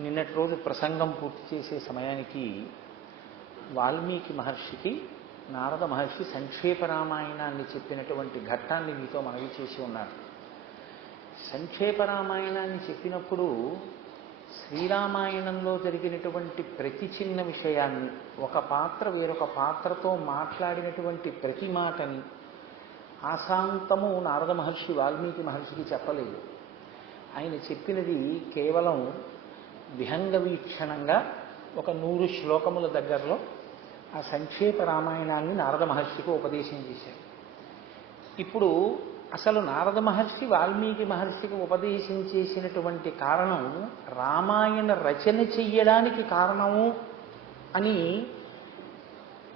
నిన్నటి రోజు ప్రసంగం పూర్తి చేసే సమయానికి వాల్మీకి మహర్షికి నారద మహర్షి సంక్షేప రామాయణాన్ని చెప్పినటువంటి ఘట్టాన్ని మీతో మనవి చేసి ఉన్నారు. సంక్షేప రామాయణాన్ని చెప్పినప్పుడు శ్రీరామాయణంలో జరిగినటువంటి ప్రతి చిన్న విషయాన్ని, ఒక పాత్ర వేరొక పాత్రతో మాట్లాడినటువంటి ప్రతి మాటని ఆశాంతము నారద మహర్షి వాల్మీకి మహర్షికి చెప్పలేదు. ఆయన చెప్పినది కేవలం విహంగ వీక్షణంగా ఒక 100 శ్లోకముల దగ్గరలో ఆ సంక్షేప రామాయణాన్ని నారద మహర్షికి ఉపదేశం చేశారు. ఇప్పుడు అసలు నారద మహర్షి వాల్మీకి మహర్షికి ఉపదేశం చేసినటువంటి కారణం రామాయణ రచన చెయ్యడానికి కారణము అని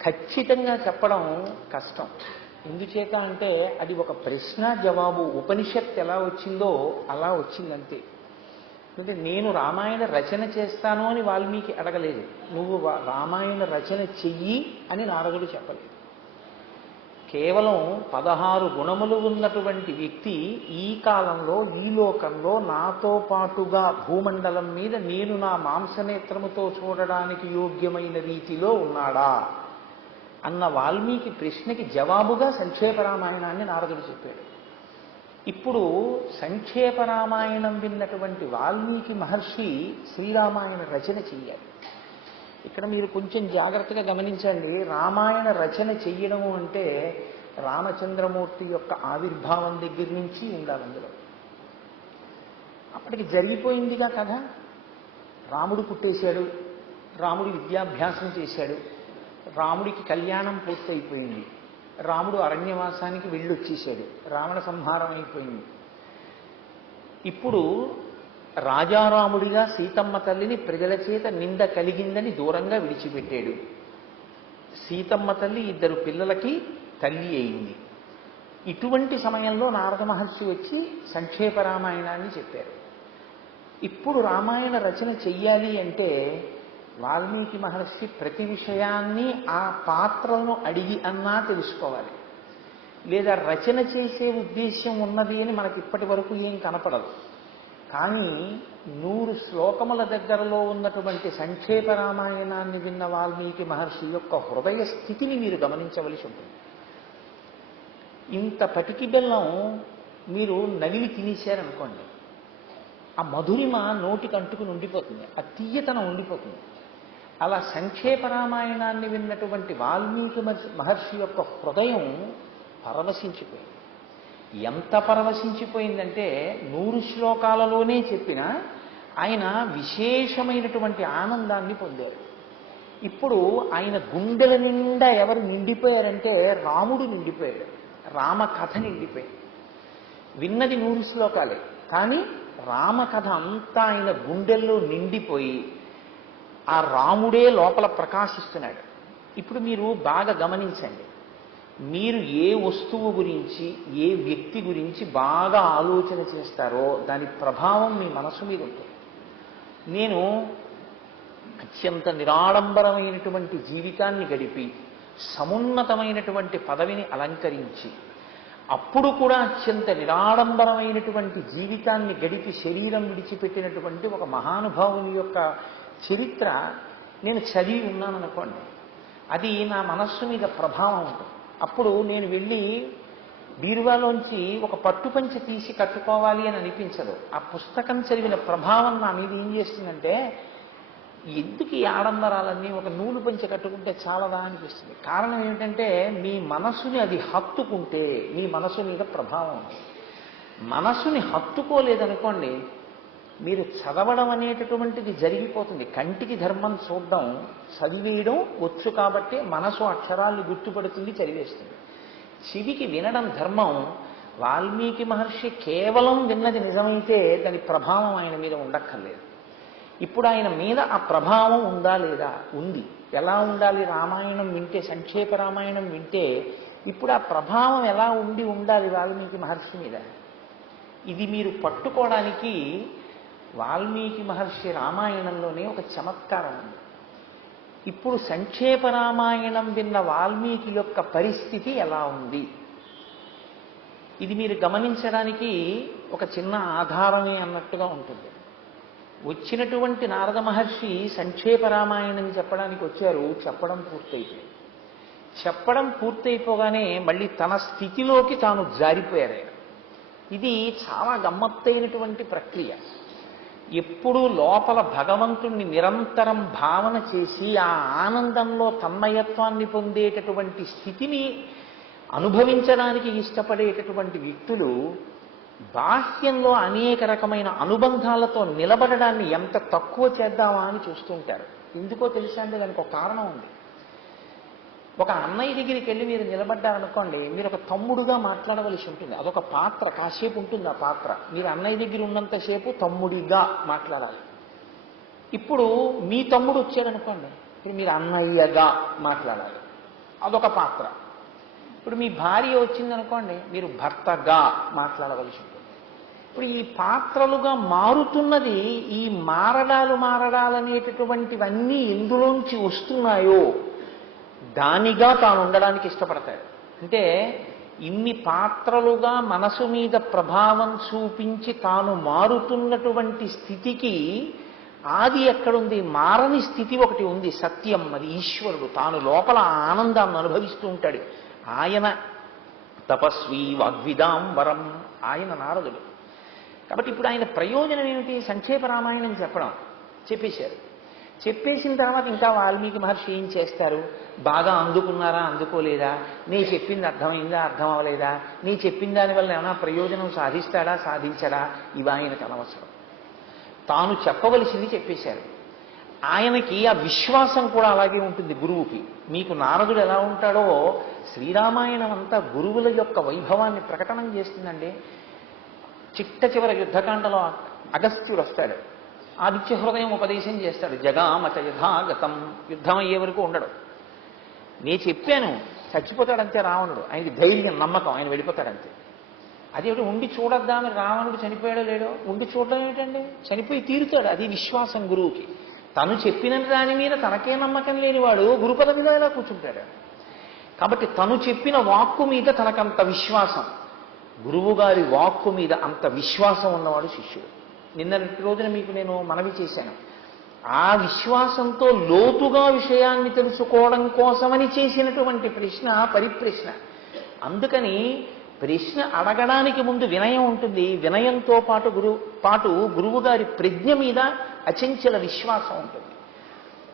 ఖచ్చితంగా చెప్పడం కష్టం. ఎందుచేత అంటే అది ఒక ప్రశ్న జవాబు, ఉపనిషత్తు ఎలా వచ్చిందో అలా వచ్చిందంతే. అంటే నేను రామాయణ రచన చేస్తాను అని వాల్మీకి అడగలేదు, నువ్వు రామాయణ రచన చెయ్యి అని నారదుడు చెప్పలేదు. కేవలం 16 గుణములు ఉన్నటువంటి వ్యక్తి ఈ కాలంలో ఈ లోకంలో నాతో పాటుగా భూమండలం మీద నేను నా మాంసనేత్రముతో చూడడానికి యోగ్యమైన రీతిలో ఉన్నాడా అన్న వాల్మీకి ప్రశ్నకి జవాబుగా సంక్షేప రామాయణాన్ని నారదుడు చెప్పాడు. ఇప్పుడు సంక్షేప రామాయణం విన్నటువంటి వాల్మీకి మహర్షి శ్రీరామాయణ రచన చెయ్యాలి. ఇక్కడ మీరు కొంచెం జాగ్రత్తగా గమనించండి. రామాయణ రచన చెయ్యడము అంటే రామచంద్రమూర్తి యొక్క ఆవిర్భావం దగ్గర నుంచి ఉండాలి. అందులో అప్పటికి జరిగిపోయిందిగా కథ. రాముడు పుట్టేశాడు, రాముడి విద్యాభ్యాసం చేశాడు, రాముడికి కళ్యాణం పూర్తయిపోయింది, రాముడు అరణ్యవాసానికి వెళ్ళొచ్చేశాడు, రావణ సంహారం అయిపోయింది. ఇప్పుడు రాజారాముడిగా సీతమ్మ తల్లిని ప్రజల చేత నింద కలిగిందని దూరంగా విడిచిపెట్టాడు. సీతమ్మ తల్లి 2 పిల్లలకి తల్లి అయింది. ఇటువంటి సమయంలో నారద మహర్షి వచ్చి సంక్షేప రామాయణాన్ని చెప్పారు. ఇప్పుడు రామాయణ రచన చెయ్యాలి అంటే వాల్మీకి మహర్షి ప్రతి విషయాన్ని ఆ పాత్రలను అడిగి అన్నా తెలుసుకోవాలి. లేదా రచన చేసే ఉద్దేశ్యం ఉన్నది అని మనకి ఇప్పటి వరకు ఏం కనపడదు. కానీ 100 శ్లోకముల దగ్గరలో ఉన్నటువంటి సంక్షేప రామాయణాన్ని విన్న వాల్మీకి మహర్షి యొక్క హృదయ స్థితిని మీరు గమనించవలసి ఉంటుంది. ఇంత పటికి బెల్లం మీరు నవిలి తినేశారనుకోండి, ఆ మధురిమ నోటికి అంటుకుని ఉండిపోతుంది, ఆ తీయతనం ఉండిపోతుంది. అలా సంక్షేప రామాయణాన్ని విన్నటువంటి వాల్మీకి మహర్షి యొక్క హృదయం పరవశించిపోయింది. ఎంత పరవశించిపోయిందంటే 100 శ్లోకాలలోనే చెప్పిన ఆయన విశేషమైనటువంటి ఆనందాన్ని పొందారు. ఇప్పుడు ఆయన గుండెల నిండా ఎవరు నిండిపోయారంటే రాముడు నిండిపోయాడు, రామకథ నిండిపోయింది. విన్నది 100 శ్లోకాలే, కానీ రామకథ అంతా ఆయన గుండెల్లో నిండిపోయి ఆ రాముడే లోపల ప్రకాశిస్తున్నాడు. ఇప్పుడు మీరు బాగా గమనించండి. మీరు ఏ వస్తువు గురించి, ఏ వ్యక్తి గురించి బాగా ఆలోచన చేస్తారో దాని ప్రభావం మీ మనసు మీద ఉంటుంది. నేను అత్యంత నిరాడంబరమైనటువంటి జీవితాన్ని గడిపి సమున్నతమైనటువంటి పదవిని అలంకరించి అప్పుడు కూడా అత్యంత నిరాడంబరమైనటువంటి జీవితాన్ని గడిపి శరీరం విడిచిపెట్టినటువంటి ఒక మహానుభావుని యొక్క చరిత్ర నేను చదివి ఉన్నాననుకోండి, అది నా మనస్సు మీద ప్రభావం ఉంటుంది. అప్పుడు నేను వెళ్ళి బీరువాలోంచి ఒక పట్టుపంచె తీసి కట్టుకోవాలి అని అనిపించదు. ఆ పుస్తకం చదివిన ప్రభావం నా మీద ఏం చేస్తుందంటే, ఎందుకు ఈ ఆడంబరాలన్నీ, ఒక నూలు పంచె కట్టుకుంటే చాలదా అనిపిస్తుంది. కారణం ఏమిటంటే మీ మనసుని అది హత్తుకుంటే మీ మనసు మీద ప్రభావం ఉంది. మనసుని హత్తుకోలేదనుకోండి, మీరు చదవడం అనేటటువంటిది జరిగిపోతుంది. కంటికి ధర్మం చూడడం, చదివేయడం వచ్చు కాబట్టి మనసు అక్షరాలు గుర్తుపడుతుంది, చదివేస్తుంది. చెవికి వినడం ధర్మం. వాల్మీకి మహర్షి కేవలం విన్నది నిజమైతే దాని ప్రభావం ఆయన మీద ఉండక్కర్లేదు. ఇప్పుడు ఆయన మీద ఆ ప్రభావం ఉందా లేదా? ఉంది. ఎలా ఉండాలి? రామాయణం వింటే, సంక్షేప రామాయణం వింటే ఇప్పుడు ఆ ప్రభావం ఎలా ఉండాలి వాల్మీకి మహర్షి మీద? ఇది మీరు పట్టుకోవడానికి వాల్మీకి మహర్షి రామాయణంలోనే ఒక చమత్కారం ఉంది. ఇప్పుడు సంక్షేప రామాయణం విన్న వాల్మీకి యొక్క పరిస్థితి ఎలా ఉంది, ఇది మీరు గమనించడానికి ఒక చిన్న ఆధారమే అన్నట్టుగా ఉంటుంది. వచ్చినటువంటి నారద మహర్షి సంక్షేప రామాయణం చెప్పడానికి వచ్చారు. చెప్పడం పూర్తయిపోయింది. చెప్పడం పూర్తయిపోగానే మళ్ళీ తన స్థితిలోకి తాను జారిపోయారు ఆయన. ఇది చాలా గమ్మత్తైనటువంటి ప్రక్రియ. ఎప్పుడూ లోపల భగవంతుణ్ణి నిరంతరం భావన చేసి ఆ ఆనందంలో తన్మయత్వాన్ని పొందేటటువంటి స్థితిని అనుభవించడానికి ఇష్టపడేటటువంటి వ్యక్తులు బాహ్యంలో అనేక రకమైన అనుబంధాలతో నిలబడడాన్ని ఎంత తక్కువ చేద్దామా అని చూస్తుంటారు. ఎందుకో తెలుసా అండి, దానికి ఒక కారణం ఉంది. ఒక అన్నయ్య దగ్గరికి వెళ్ళి మీరు నిలబడ్డారనుకోండి, మీరు ఒక తమ్ముడుగా మాట్లాడవలసి ఉంటుంది. అదొక పాత్ర, కాసేపు ఉంటుంది ఆ పాత్ర. మీరు అన్నయ్య దగ్గర ఉన్నంతసేపు తమ్ముడిగా మాట్లాడాలి. ఇప్పుడు మీ తమ్ముడు వచ్చాడనుకోండి, ఇప్పుడు మీరు అన్నయ్యగా మాట్లాడాలి. అదొక పాత్ర. ఇప్పుడు మీ భార్య వచ్చిందనుకోండి, మీరు భర్తగా మాట్లాడవలసి ఉంటుంది. ఇప్పుడు ఈ పాత్రలుగా మారుతున్నది, ఈ మారడాలనేటటువంటివన్నీ ఎందులోంచి వస్తున్నాయో దానిగా తాను ఉండడానికి ఇష్టపడతాడు. అంటే ఇన్ని పాత్రలుగా మనసు మీద ప్రభావం చూపించి తాను మారుతున్నటువంటి స్థితికి ఆది ఎక్కడుంది? మారని స్థితి ఒకటి ఉంది, సత్యం. అది ఈశ్వరుడు. తాను లోపల ఆనందాన్ని అనుభవిస్తూ ఉంటాడు. ఆయన తపస్వి వాగ్విదాం వరం, ఆయన నారదుడు. కాబట్టి ఇప్పుడు ఆయన ప్రయోజనం ఏమిటి? సంక్షేప రామాయణం చెప్పడం. చెప్పేశారు. చెప్పేసిన తర్వాత ఇంకా వాల్మీకి మహర్షి ఏం చేస్తారు? బాగా అందుకున్నారా, అందుకోలేదా, నీ చెప్పింది అర్థమైందా, అర్థం అవ్వలేదా, నీ చెప్పిన దానివల్ల ఏమైనా ప్రయోజనం సాధిస్తాడా, సాధించడా, ఇవి ఆయనకు అనవసరం. తాను చెప్పవలసింది చెప్పేశారు. ఆయనకి ఆ విశ్వాసం కూడా అలాగే ఉంటుంది గురువుకి. మీకు నారదుడు ఎలా ఉంటాడో శ్రీరామాయణం అంతా గురువుల యొక్క వైభవాన్ని ప్రకటనం చేస్తుందండి. చిట్ట చివర యుద్ధకాండలో అగస్త్యుడు వస్తాడు. ఆదిత్య హృదయం ఉపదేశం చేస్తాడు. జగామచ యథాగతం. యుద్ధం అయ్యే వరకు ఉండడు. నేను చెప్పాను, చచ్చిపోతాడంతే రావణుడు. ఆయనకి ధైర్యం, నమ్మకం, ఆయన వెళ్ళిపోతాడంతే. అదేమిటి ఉండి చూడొద్దామని రావణుడు చనిపోయాడో లేడో? ఉండి చూడడం ఏమిటండి? చనిపోయి తీరుతాడు. అది విశ్వాసం గురువుకి. తను చెప్పిన దాని మీద తనకే నమ్మకం లేనివాడు గురు పదవిలో ఎలా కూర్చుంటాడు? కాబట్టి తను చెప్పిన వాక్కు మీద తనకంత విశ్వాసం, గురువు గారి వాక్కు మీద అంత విశ్వాసం ఉన్నవాడు శిష్యుడు. నిన్నటి రోజున మీకు నేను మనవి చేశాను. ఆ విశ్వాసంతో లోతుగా విషయాన్ని తెలుసుకోవడం కోసమని చేసినటువంటి ప్రశ్న పరిప్రశ్న. అందుకని ప్రశ్న అడగడానికి ముందు వినయం ఉంటుంది. వినయంతో పాటు గురువు గారి ప్రజ్ఞ మీద అచంచల విశ్వాసం ఉంటుంది.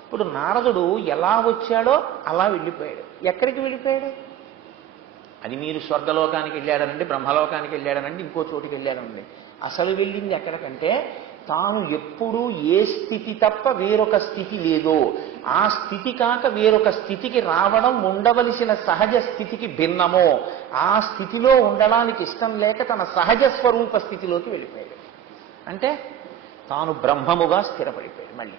ఇప్పుడు నారదుడు ఎలా వచ్చాడో అలా వెళ్ళిపోయాడు. ఎక్కడికి వెళ్ళిపోయాడు? అది మీరు స్వర్గలోకానికి వెళ్ళాడనండి, బ్రహ్మలోకానికి వెళ్ళాడనండి, ఇంకో చోటికి వెళ్ళాడనండి. అసలు వెళ్ళింది ఎక్కడికంటే తాను ఎప్పుడూ ఏ స్థితి తప్ప వేరొక స్థితి లేదో ఆ స్థితి కాక వేరొక స్థితికి రావడం ఉండవలసిన సహజ స్థితికి భిన్నమో ఆ స్థితిలో ఉండడానికి ఇష్టం లేక తన సహజ స్వరూప స్థితిలోకి వెళ్ళిపోయాడు. అంటే తాను బ్రహ్మముగా స్థిరపడిపోయాడు. మళ్ళీ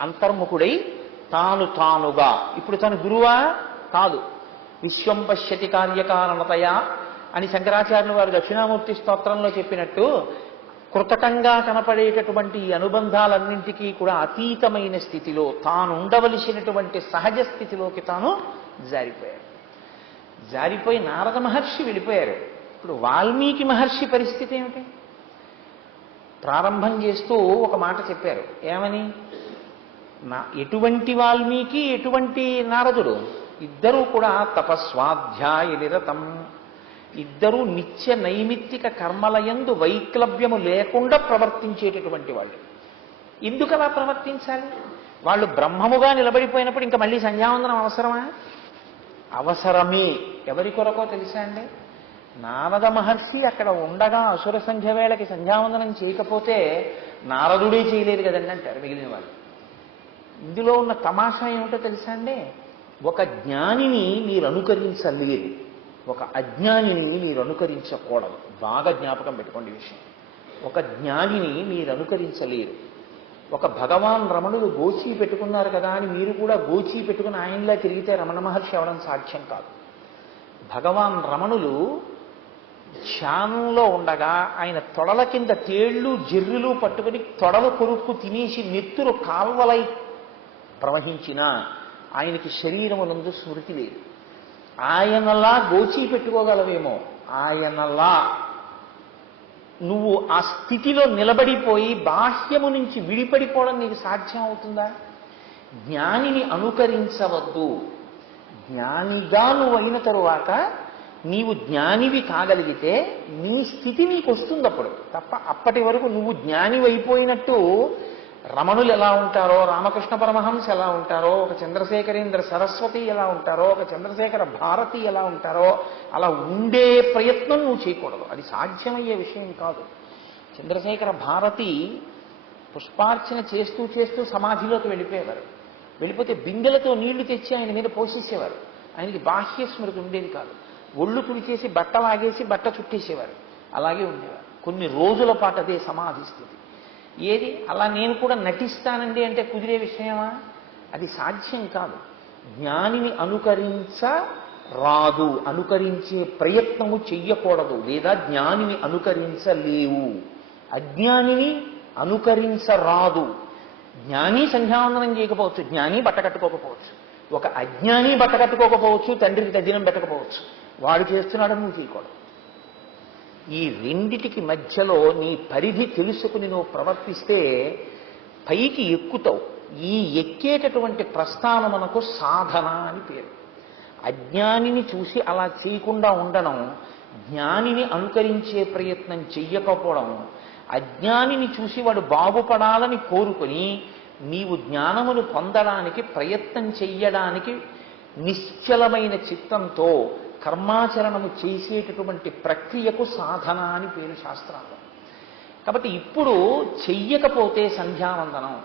అంతర్ముఖుడై తానుగా. ఇప్పుడు తను గురువా? కాదు. విశ్వం పశ్యతి కార్యకారణతయా అని శంకరాచార్యులు వారు దక్షిణామూర్తి స్తోత్రంలో చెప్పినట్టు కృతకంగా కనపడేటటువంటి ఈ అనుబంధాలన్నింటికీ కూడా అతీతమైన స్థితిలో తాను ఉండవలసినటువంటి సహజ స్థితిలోకి తాను జారిపోయాడు. జారిపోయి నారద మహర్షి వెళ్ళిపోయారు. ఇప్పుడు వాల్మీకి మహర్షి పరిస్థితి ఏమిటి? ప్రారంభం చేస్తూ ఒక మాట చెప్పారు. ఏమని? ఎటువంటి వాల్మీకి, ఎటువంటి నారదుడు? ఇద్దరూ కూడా తపస్వాధ్యాయ నిరతం. ఇద్దరూ నిత్య నైమిత్తిక కర్మలయందు వైక్లభ్యము లేకుండా ప్రవర్తించేటటువంటి వాళ్ళు. ఎందుకు అలా ప్రవర్తించాలి? వాళ్ళు బ్రహ్మముగా నిలబడిపోయినప్పుడు ఇంకా మళ్ళీ సంధ్యావందనం అవసరమా? అవసరమే. ఎవరి కొరకో తెలుసా అండి? నారద మహర్షి అక్కడ ఉండగా అసుర సంధ్య వేళకి సంధ్యావందనం చేయకపోతే నారదుడే చేయలేదు కదండి అంటారు మిగిలిన వాళ్ళు. ఇందులో ఉన్న తమాషా ఏమిటో తెలుసా అండి? ఒక జ్ఞానిని మీరు అనుకరించలేరు, ఒక అజ్ఞానిని మీరు అనుకరించకూడదు. బాగా జ్ఞాపకం పెట్టుకోండి విషయం. ఒక జ్ఞానిని మీరు అనుకరించలేరు. ఒక భగవాన్ రమణుడు గోచీ పెట్టుకున్నారు కదా అని మీరు కూడా గోచీ పెట్టుకుని ఆయనలా తిరిగితే రమణ మహర్షి అవడం సాధ్యం కాదు. భగవాన్ రమణులు ధ్యానంలో ఉండగా ఆయన తొడల కింద తేళ్లు జెర్రులు పట్టుకుని తొడలు కొరుక్కు తినేసి నెత్తురు కాల్వలై ప్రవహించిన ఆయనకి శరీరమునందు స్మృతి లేదు. ఆయనలా గోచీ పెట్టుకోగలవేమో, ఆయనలా నువ్వు ఆ స్థితిలో నిలబడిపోయి బాహ్యము నుంచి విడిపడిపోవడం నీకు సాధ్యం అవుతుందా? జ్ఞానిని అనుకరించవద్దు. జ్ఞానిగా నువ్వు అయిన తరువాత నీవు జ్ఞానివి కాగలిగితే నీ స్థితి నీకు వస్తుంది అప్పుడు తప్ప. అప్పటి వరకు నువ్వు జ్ఞానివి అయిపోయినట్టు రమణులు ఎలా ఉంటారో, రామకృష్ణ పరమహంస ఎలా ఉంటారో, ఒక చంద్రశేఖరేంద్ర సరస్వతి ఎలా ఉంటారో, ఒక చంద్రశేఖర భారతి ఎలా ఉంటారో అలా ఉండే ప్రయత్నం నువ్వు చేయకూడదు. అది సాధ్యమయ్యే విషయం కాదు. చంద్రశేఖర భారతి పుష్పార్చన చేస్తూ చేస్తూ సమాధిలోకి వెళ్ళిపోయేవారు. వెళ్ళిపోతే బిందెలతో నీళ్లు తెచ్చి ఆయన మీద పోసేసేవారు. ఆయనకి బాహ్య స్మృతి ఉండేది కాదు. ఒళ్ళు తుడిచేసి బట్ట లాగేసి బట్ట చుట్టేసేవారు. అలాగే ఉండేవారు కొన్ని రోజుల పాటు. అదే సమాధి స్థితి. ఏది అలా నేను కూడా నటిస్తానండి అంటే కుదిరే విషయమా? అది సాధ్యం కాదు. జ్ఞానిని అనుకరించరాదు, అనుకరించే ప్రయత్నము చెయ్యకూడదు, లేదా జ్ఞానిని అనుకరించలేవు. అజ్ఞానిని అనుకరించరాదు. జ్ఞాని సంధ్యావందనం చేయకపోవచ్చు, జ్ఞాని బట్ట కట్టుకోకపోవచ్చు, ఒక అజ్ఞాని బట్ట కట్టుకోకపోవచ్చు, తండ్రికి తద్దినం పెట్టకపోవచ్చు. వాడు చేస్తున్నాడని నువ్వు చేయకూడదు. ఈ రెండిటికి మధ్యలో నీ పరిధి తెలుసుకుని నువ్వు ప్రవర్తిస్తే పైకి ఎక్కుతావు. ఈ ఎక్కేటటువంటి ప్రస్థానమునకు సాధన అని పేరు. అజ్ఞానిని చూసి అలా చేయకుండా ఉండడం, జ్ఞానిని అనుకరించే ప్రయత్నం చెయ్యకపోవడం, అజ్ఞానిని చూసి వాడు బాగుపడాలని కోరుకొని నీవు జ్ఞానమును పొందడానికి ప్రయత్నం చెయ్యడానికి నిశ్చలమైన చిత్తంతో కర్మాచరణము చేసేటటువంటి ప్రక్రియకు సాధన అని పేరు శాస్త్రంలో. కాబట్టి ఇప్పుడు చెయ్యకపోతే సంధ్యావందనం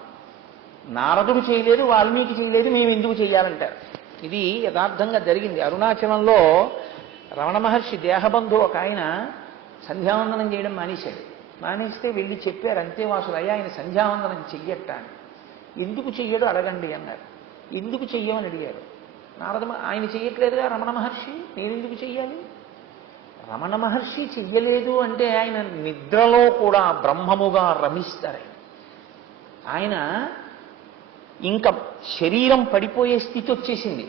నారదుడు చేయలేదు, వాల్మీకి చేయలేదు, మేము ఎందుకు చెయ్యాలంటారు. ఇది యథార్థంగా జరిగింది. అరుణాచలంలో రమణ మహర్షి దేహబంధు ఒక ఆయన సంధ్యావందనం చేయడం మానేశాడు. మానేస్తే వెళ్ళి చెప్పారు అంతేవాసులు, అయ్యా ఆయన సంధ్యావందనం చెయ్యట అని. ఎందుకు చెయ్యడో అడగండి అన్నారు. ఎందుకు చెయ్యమని అడిగారు. ఆయన చెయ్యట్లేదుగా రమణ మహర్షి, నేనెందుకు చెయ్యాలి? రమణ మహర్షి చెయ్యలేదు అంటే ఆయన నిద్రలో కూడా బ్రహ్మముగా రమిస్తారు. ఆయన ఇంకా శరీరం పడిపోయే స్థితి వచ్చేసింది.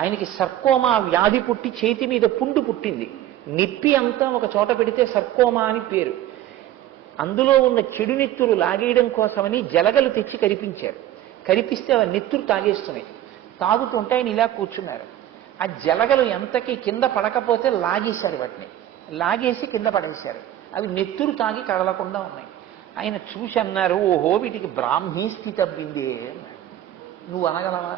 ఆయనకి సర్కోమా వ్యాధి పుట్టి చేతి మీద పుండు పుట్టింది. నెప్పి అంతా ఒక చోట పెడితే సర్కోమా అని పేరు. అందులో ఉన్న చెడు నెత్తురు లాగేయడం కోసమని జలగలు తెచ్చి కరిపించారు. కరిపిస్తే అవి నెత్తురు తాగేస్తున్నాయి. తాగుతుంటే ఆయన ఇలా కూర్చున్నారు. ఆ జలగలు ఎంతకి కింద పడకపోతే లాగేశారు, వాటిని లాగేసి కింద పడేశారు. అవి నెత్తురు తాగి కదలకుండా ఉన్నాయి. ఆయన చూసి అన్నారు, ఓహో వీటికి బ్రాహ్మీ స్థితి అబ్బిందే అన్నారు. నువ్వు అనగలవా?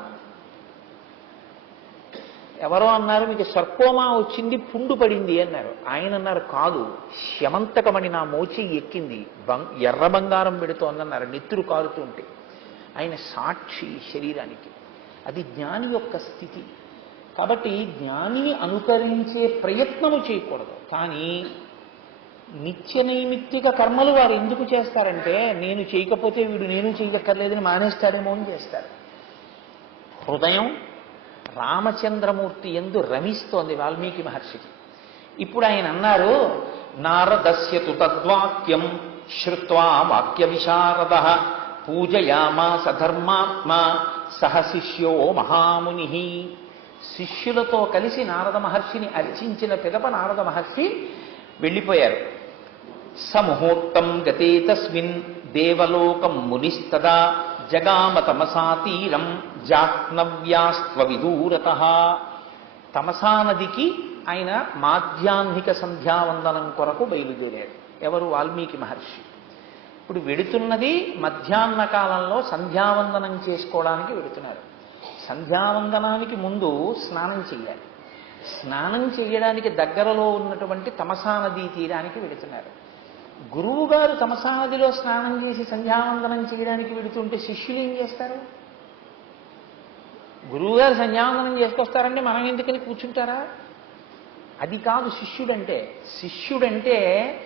ఎవరో అన్నారు మీకు సర్కోమా వచ్చింది, పుండు పడింది అన్నారు. ఆయన అన్నారు కాదు, శమంతకమని నా మోచి ఎక్కింది, ఎర్ర బంగారం పెడుతోందన్నారు నెత్తురు కారుతుంటే. ఆయన సాక్షి శరీరానికి. అది జ్ఞాని యొక్క స్థితి. కాబట్టి జ్ఞానిని అనుకరించే ప్రయత్నము చేయకూడదు. కానీ నిత్య నైమిత్తిక కర్మలు వారు ఎందుకు చేస్తారంటే నేను చేయకపోతే వీడు నేను చేయక్కర్లేదని మానేస్తాడేమో అని చేస్తారు. హృదయం రామచంద్రమూర్తి యందు రమిస్తోంది వాల్మీకి మహర్షికి. ఇప్పుడు ఆయన అన్నారు, నారదస్యతు తద్వాక్యం శ్రుత్వా వాక్య విశారద పూజయామాస ధర్మాత్మ సహ శిష్యో మహాముని. శిష్యులతో కలిసి నారద మహర్షిని అర్చించిన పిదప నారద మహర్షి వెళ్ళిపోయారు. సముహూర్తం గతే తస్మిన్ దేవలోకం మునిస్తదా జగామ తమసా తీరం జాహ్నవ్యాస్త్వ విదూరత. తమసా నదికి ఆయన మాధ్యాహ్నిక సంధ్యావందనం కొరకు బయలుదేరారు. ఎవరు? వాల్మీకి మహర్షి. ఇప్పుడు వెడుతున్నది మధ్యాహ్న కాలంలో సంధ్యావందనం చేసుకోవడానికి వెడుతున్నారు. సంధ్యావందనానికి ముందు స్నానం చెయ్యాలి. స్నానం చేయడానికి దగ్గరలో ఉన్నటువంటి తమసా నదీ తీరానికి వెడుతున్నారు. గురువు గారు తమసా నదిలో స్నానం చేసి సంధ్యావందనం చేయడానికి వెడుతుంటే శిష్యులు ఏం చేస్తారు? గురువుగారు సంధ్యావందనం చేసుకొస్తారంటే మనం ఎందుకని కూర్చుంటారా? అది కాదు శిష్యుడంటే. శిష్యుడంటే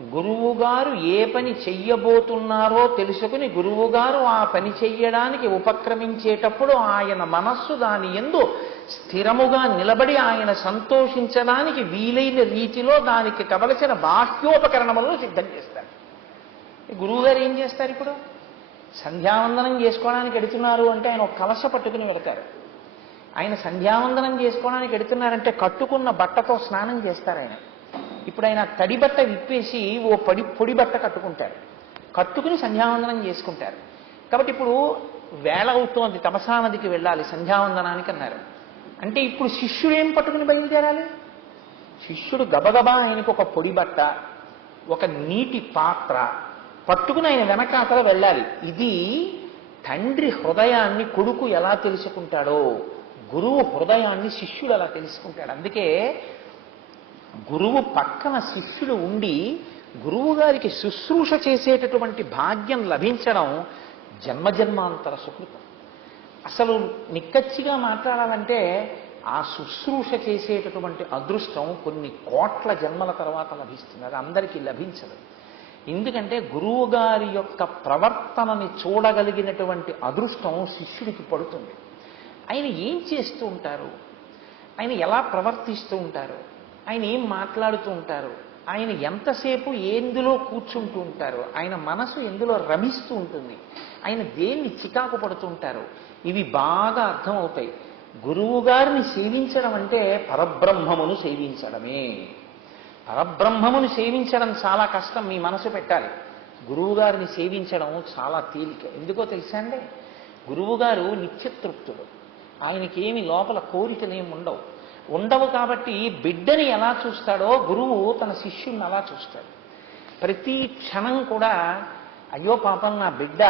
గురువుగారు ఏ పని చెయ్యబోతున్నారో తెలుసుకుని గురువుగారు ఆ పని చెయ్యడానికి ఉపక్రమించేటప్పుడు ఆయన మనస్సు దాని యందు స్థిరముగా నిలబడి ఆయన సంతోషించడానికి వీలైన రీతిలో దానికి కావలసిన బాహ్యోపకరణములను సిద్ధం చేస్తారు. గురువుగారు ఏం చేస్తారు? ఇప్పుడు సంధ్యావందనం చేసుకోవడానికి ఎడుతున్నారు అంటే ఆయన ఒక కలశ పట్టుకుని వెళతారు. ఆయన సంధ్యావందనం చేసుకోవడానికి ఎడుతున్నారంటే కట్టుకున్న బట్టతో స్నానం చేస్తారు. ఆయన ఇప్పుడు ఆయన తడి బట్ట విప్పేసి ఓ పొడి బట్ట కట్టుకుంటారు, కట్టుకుని సంధ్యావందనం చేసుకుంటారు. కాబట్టి ఇప్పుడు వేళ అవుతోంది, తమసా నదికి వెళ్ళాలి సంధ్యావందనానికి అన్నారు. అంటే ఇప్పుడు శిష్యుడు ఏం పట్టుకుని బయలుదేరాలి? శిష్యుడు గబగబా ఆయనకు ఒక పొడి బట్ట, ఒక నీటి పాత్ర పట్టుకుని ఆయన వెనకాతల వెళ్ళాలి. ఇది తండ్రి హృదయాన్ని కొడుకు ఎలా తెలుసుకుంటాడో గురువు హృదయాన్ని శిష్యుడు అలా తెలుసుకుంటాడు. అందుకే గురువు పక్కన శిష్యుడు ఉండి గురువు గారికి శుశ్రూష చేసేటటువంటి భాగ్యం లభించడం జన్మజన్మాంతర సుకృతం. అసలు నిక్కచ్చిగా మాట్లాడాలంటే ఆ శుశ్రూష చేసేటటువంటి అదృష్టం కొన్ని కోట్ల జన్మల తర్వాత లభిస్తుంది, అది అందరికీ లభించదు. ఎందుకంటే గురువు గారి యొక్క ప్రవర్తనని చూడగలిగినటువంటి అదృష్టం శిష్యుడికి పడుతుంది. ఆయన ఏం చేస్తూ ఉంటారు, ఆయన ఎలా ప్రవర్తిస్తూ ఉంటారు, ఆయన ఏం మాట్లాడుతూ ఉంటారు, ఆయన ఎంతసేపు ఎందులో కూర్చుంటూ ఉంటారు, ఆయన మనసు ఎందులో రమిస్తూ ఉంటుంది, ఆయన దేన్ని చికాకు పడుతూ ఉంటారు, ఇవి బాగా అర్థమవుతాయి. గురువు గారిని సేవించడం అంటే పరబ్రహ్మమును సేవించడమే. పరబ్రహ్మమును సేవించడం చాలా కష్టం, మీ మనసు పెట్టాలి. గురువు గారిని సేవించడం చాలా తేలిక. ఎందుకో తెలుసా అండి, గురువు గారు నిత్యతృప్తుడు, ఆయనకి ఏమి లోపల కోరికలేమి ఉండవు. కాబట్టి బిడ్డని ఎలా చూస్తాడో గురువు తన శిష్యుడిని అలా చూస్తాడు. ప్రతి క్షణం కూడా అయ్యో పాపం నా బిడ్డ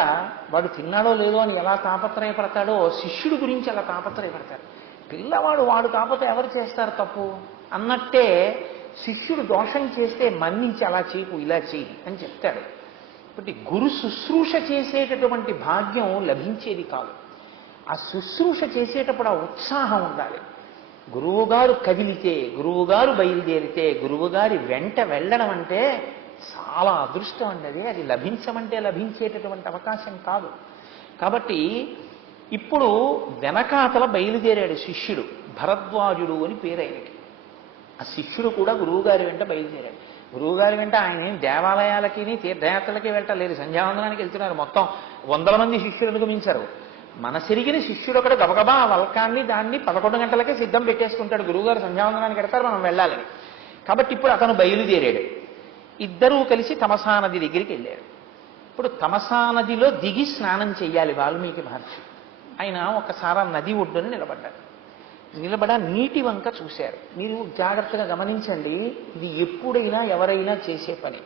వాడు తిన్నాడో లేదో అని ఎలా తాపత్రయపడతాడో శిష్యుడి గురించి అలా తాపత్రయపడతాడు. పిల్లవాడు వాడు కాకపోతే ఎవరు చేస్తారు తప్పు అన్నట్టే శిష్యుడు దోషం చేస్తే మన్నించి అలా చేయకు ఇలా చేయి అని చెప్తాడు. కాబట్టి గురు శుశ్రూష చేసేటటువంటి భాగ్యం లభించేది కాదు. ఆ శుశ్రూష చేసేటప్పుడు ఆ ఉత్సాహం ఉండాలి. గురువుగారు కదిలితే, గురువుగారు బయలుదేరితే, గురువుగారి వెంట వెళ్ళడం అంటే చాలా అదృష్టం అండి. అది లభించమంటే లభించేటటువంటి అవకాశం కాదు. కాబట్టి ఇప్పుడు వెనకాతల బయలుదేరాడు శిష్యుడు, భరద్వాజుడు అని పేరు ఆయనకి. ఆ శిష్యుడు కూడా గురువుగారి వెంట బయలుదేరాడు. గురువుగారి వెంట ఆయన ఏం దేవాలయాలకి తీర్థయాత్రలకి వెళ్ళలేదు, సంధ్యావందనానికి వెళ్తున్నారు. మొత్తం 100 మంది శిష్యులకు మించారు. మనసిరిగిన శిష్యుడు ఒకడు గబగబా ఆ వల్కాన్ని దాన్ని 11 గంటలకే సిద్ధం పెట్టేసుకుంటాడు. గురువుగారు సంధ్యావందనానికి వెడతారు, మనం వెళ్ళాలని. కాబట్టి ఇప్పుడు అతను బయలుదేరాడు. ఇద్దరూ కలిసి తమసా నది దగ్గరికి వెళ్ళారు. ఇప్పుడు తమసా నదిలో దిగి స్నానం చెయ్యాలి వాల్మీకి మహర్షి. ఆయన ఒకసారి నది ఒడ్డున నిలబడ నీటి వంక చూశారు. మీరు జాగ్రత్తగా గమనించండి, ఇది ఎప్పుడైనా ఎవరైనా చేసే పని.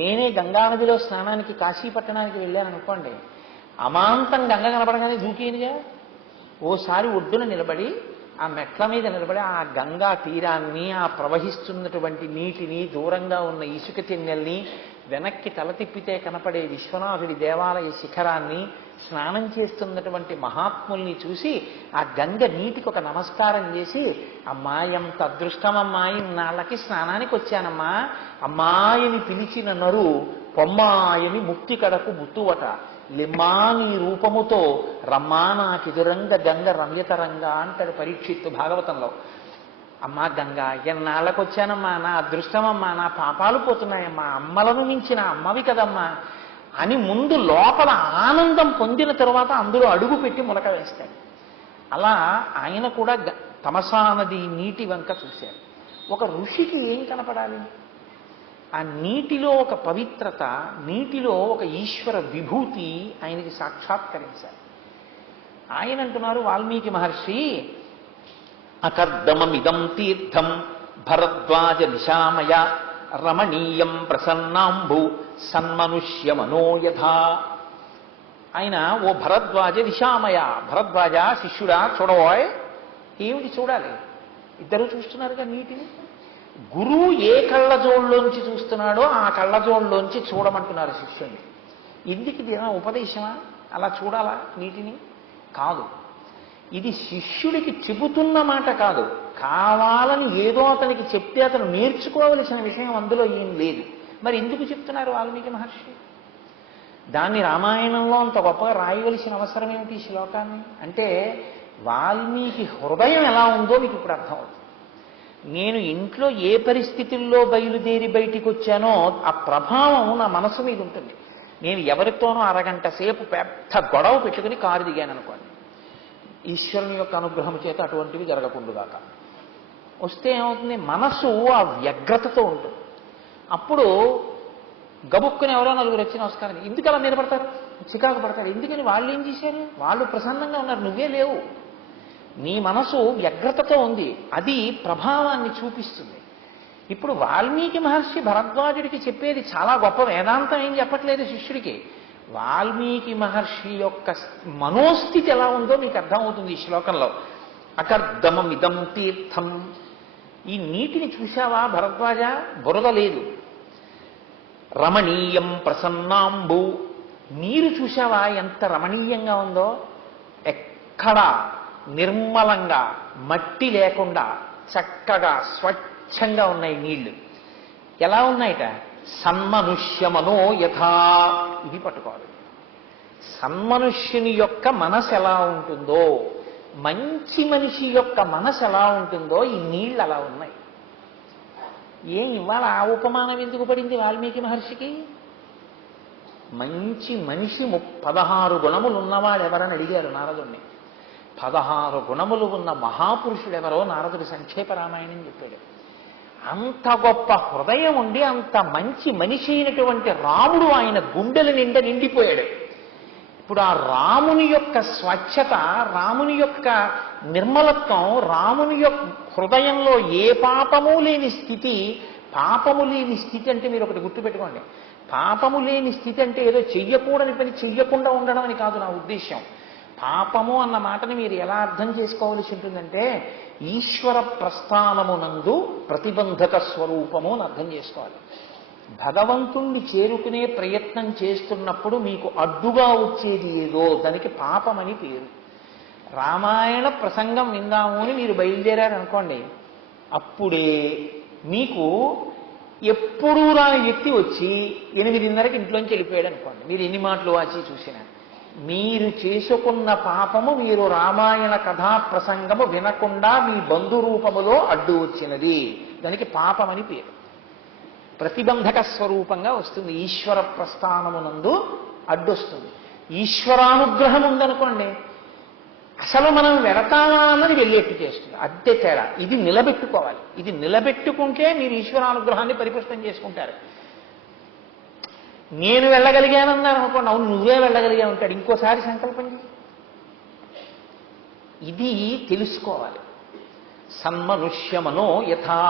నేనే గంగానదిలో స్నానానికి కాశీపట్టణానికి వెళ్ళాను అనుకోండి, అమాంతం గంగ కనపడగానే దూకేనిగా. ఓసారి ఒడ్డున నిలబడి ఆ మెట్ల మీద నిలబడి ఆ గంగా తీరాన్ని, ఆ ప్రవహిస్తున్నటువంటి నీటిని, దూరంగా ఉన్న ఇసుక తిన్నెల్ని, వెనక్కి తల తిప్పితే కనపడే విశ్వనాథుడి దేవాలయ శిఖరాన్ని, స్నానం చేస్తున్నటువంటి మహాత్ముల్ని చూసి ఆ గంగ నీటికి ఒక నమస్కారం చేసి, అమ్మాయి ఎంత అదృష్టమమ్మాయి, నాళ్ళకి స్నానానికి వచ్చానమ్మా, అమ్మాయిని పిలిచిన నరు పొమ్మాయని ముక్తి కడకు ముత్తువట, లిమ్మా నీ రూపముతో రమ్మా నాకిదురంగ గంగ రమ్యతరంగా అంటాడు పరీక్షిత్తు భాగవతంలో. అమ్మా గంగా, ఎన్నాళ్ళకు వచ్చానమ్మా, నా అదృష్టమమ్మా, నా పాపాలు పోతున్నాయమ్మా, అమ్మలను మించిన అమ్మవి కదమ్మా అని ముందు లోపల ఆనందం పొందిన తరువాత అందులో అడుగు పెట్టి మునక వేస్తాడు. అలా ఆయన కూడా తమసా నది నీటి వంక చూశారు. ఒక ఋషికి ఏం కనపడాలి? ఆ నీటిలో ఒక పవిత్రత, నీటిలో ఒక ఈశ్వర విభూతి ఆయనకి సాక్షాత్కరించాలి. ఆయన అంటున్నారు వాల్మీకి మహర్షి, అకర్దమమిదం తీర్థం భరద్వాజ నిశామయ రమణీయం ప్రసన్నాంబు సన్మనుష్య మనోయథా. ఆయన ఓ భరద్వాజ నిశామయ, భరద్వాజ శిష్యుడా చూడబోయ్. ఏమిటి చూడాలి? ఇద్దరు చూస్తున్నారుగా నీటిని. గురువు ఏ కళ్ళజోళ్ళలోంచి చూస్తున్నాడో ఆ కళ్ళజోళ్ళలోంచి చూడమంటున్నారు శిష్యుడిని. ఎందుకు ఇది ఉపదేశమా? అలా చూడాలా నీటిని? కాదు. ఇది శిష్యుడికి చెబుతున్న మాట కాదు, కావాలని ఏదో అతనికి చెప్తే అతను నేర్చుకోవలసిన విషయం అందులో ఏం లేదు. మరి ఎందుకు చెప్తున్నారు వాల్మీకి మహర్షి? దాన్ని రామాయణంలో అంత గొప్పగా రాయవలసిన అవసరం ఏమిటి ఈ శ్లోకాన్ని? అంటే వాల్మీకి హృదయం ఎలా ఉందో మీకు ఇప్పుడు అర్థమవుతుంది. నేను ఇంట్లో ఏ పరిస్థితుల్లో బయలుదేరి బయటికి వచ్చానో ఆ ప్రభావం నా మనసు మీద ఉంటుంది. నేను ఎవరితోనో అరగంట సేపు పెద్ద గొడవ పెట్టుకుని కారు దిగాను అనుకోండి, ఈశ్వరుని యొక్క అనుగ్రహం చేత అటువంటివి జరగకుండుగాక. వస్తే ఏమవుతుంది, మనసు ఆ వ్యగ్రతతో ఉంటుంది. అప్పుడు గబుక్కుని ఎవరో నలుగురు వచ్చి నమస్కారం, ఎందుకు అలా నిలబడతారు, చికాకు పడతారు, ఎందుకని వాళ్ళు ఏం చేశారు, వాళ్ళు ప్రసన్నంగా ఉన్నారు, నువ్వే లేవు. నీ మనసు వ్యగ్రతతో ఉంది, అది ప్రభావాన్ని చూపిస్తుంది. ఇప్పుడు వాల్మీకి మహర్షి భరద్వాజుడికి చెప్పేది చాలా గొప్ప వేదాంతం, ఏం చెప్పట్లేదు శిష్యుడికి. వాల్మీకి మహర్షి యొక్క మనోస్థితి ఎలా ఉందో మీకు అర్థమవుతుంది ఈ శ్లోకంలో. అకర్దమమిదం తీర్థం, ఈ నీటిని చూశావా భరద్వాజ, బురద లేదు. రమణీయం ప్రసన్నాంబు, నీరు చూశావా ఎంత రమణీయంగా ఉందో, ఎక్కడా నిర్మలంగా మట్టి లేకుండా చక్కగా స్వచ్ఛంగా ఉన్నాయి నీళ్లు. ఎలా ఉన్నాయిట, సన్మనుష్యమనో యథా, ఇది పట్టుకోవాలి. సన్మనుష్యుని యొక్క మనసు ఎలా ఉంటుందో, మంచి మనిషి యొక్క మనసు ఎలా ఉంటుందో ఈ నీళ్ళు అలా ఉన్నాయి. ఏం ఇవాళ ఆ ఉపమానం ఎందుకు పడింది వాల్మీకి మహర్షికి? మంచి మనిషి 16 గుణములు ఉన్నవాడు ఎవరని అడిగారు నారదుడిని. 16 గుణములు ఉన్న మహాపురుషుడెవరో నారదుడి సంక్షేప రామాయణం చెప్పాడు. అంత గొప్ప హృదయం ఉండి అంత మంచి మనిషి అయినటువంటి రాముడు ఆయన గుండెల నిండా నిండిపోయాడు. ఇప్పుడు ఆ రాముని యొక్క స్వచ్ఛత, రాముని యొక్క నిర్మలత్వం, రాముని యొక్క హృదయంలో ఏ పాపము లేని స్థితి. పాపము లేని స్థితి అంటే మీరు ఒకటి గుర్తుపెట్టుకోండి, పాపము లేని స్థితి అంటే ఏదో చెయ్యకూడని పని చెయ్యకుండా ఉండడం అని కాదు నా ఉద్దేశ్యం. పాపము అన్న మాటని మీరు ఎలా అర్థం చేసుకోవాల్సి ఉంటుందంటే, ఈశ్వర ప్రస్థానమునందు ప్రతిబంధక స్వరూపము అని అర్థం చేసుకోవాలి. భగవంతుణ్ణి చేరుకునే ప్రయత్నం చేస్తున్నప్పుడు మీకు అడ్డుగా వచ్చేది ఏదో దానికి పాపమని పేరు. రామాయణ ప్రసంగం విందాము అని మీరు బయలుదేరారనుకోండి, అప్పుడే మీకు ఎప్పుడూ రాని వ్యక్తి వచ్చి 8:30కి ఇంట్లోంచి వెళ్ళిపోయాడు అనుకోండి, మీరు ఎన్ని మాటలు వాచి చూసినా మీరు చేసుకున్న పాపము మీరు రామాయణ కథా ప్రసంగము వినకుండా మీ బంధురూపములో అడ్డు వచ్చినది, దానికి పాపమని పేరు. ప్రతిబంధక స్వరూపంగా వస్తుంది, ఈశ్వర ప్రస్థానమునందు అడ్డొస్తుంది. ఈశ్వరానుగ్రహం ఉందనుకోండి, అసలు మనం వెళతామా అన్నది వెళ్ళేట్టు చేస్తుంది. అద్దె తేడా. ఇది నిలబెట్టుకోవాలి. ఇది నిలబెట్టుకుంటే మీరు ఈశ్వరానుగ్రహాన్ని పరిపుష్టం చేసుకుంటారు. నేను వెళ్ళగలిగానన్నారు అనుకోండి, అవును నువ్వే వెళ్ళగలిగా ఉంటాడు, ఇంకోసారి సంకల్పం చేయి. ఇది తెలుసుకోవాలి. సన్మనుష్యమనో యథా,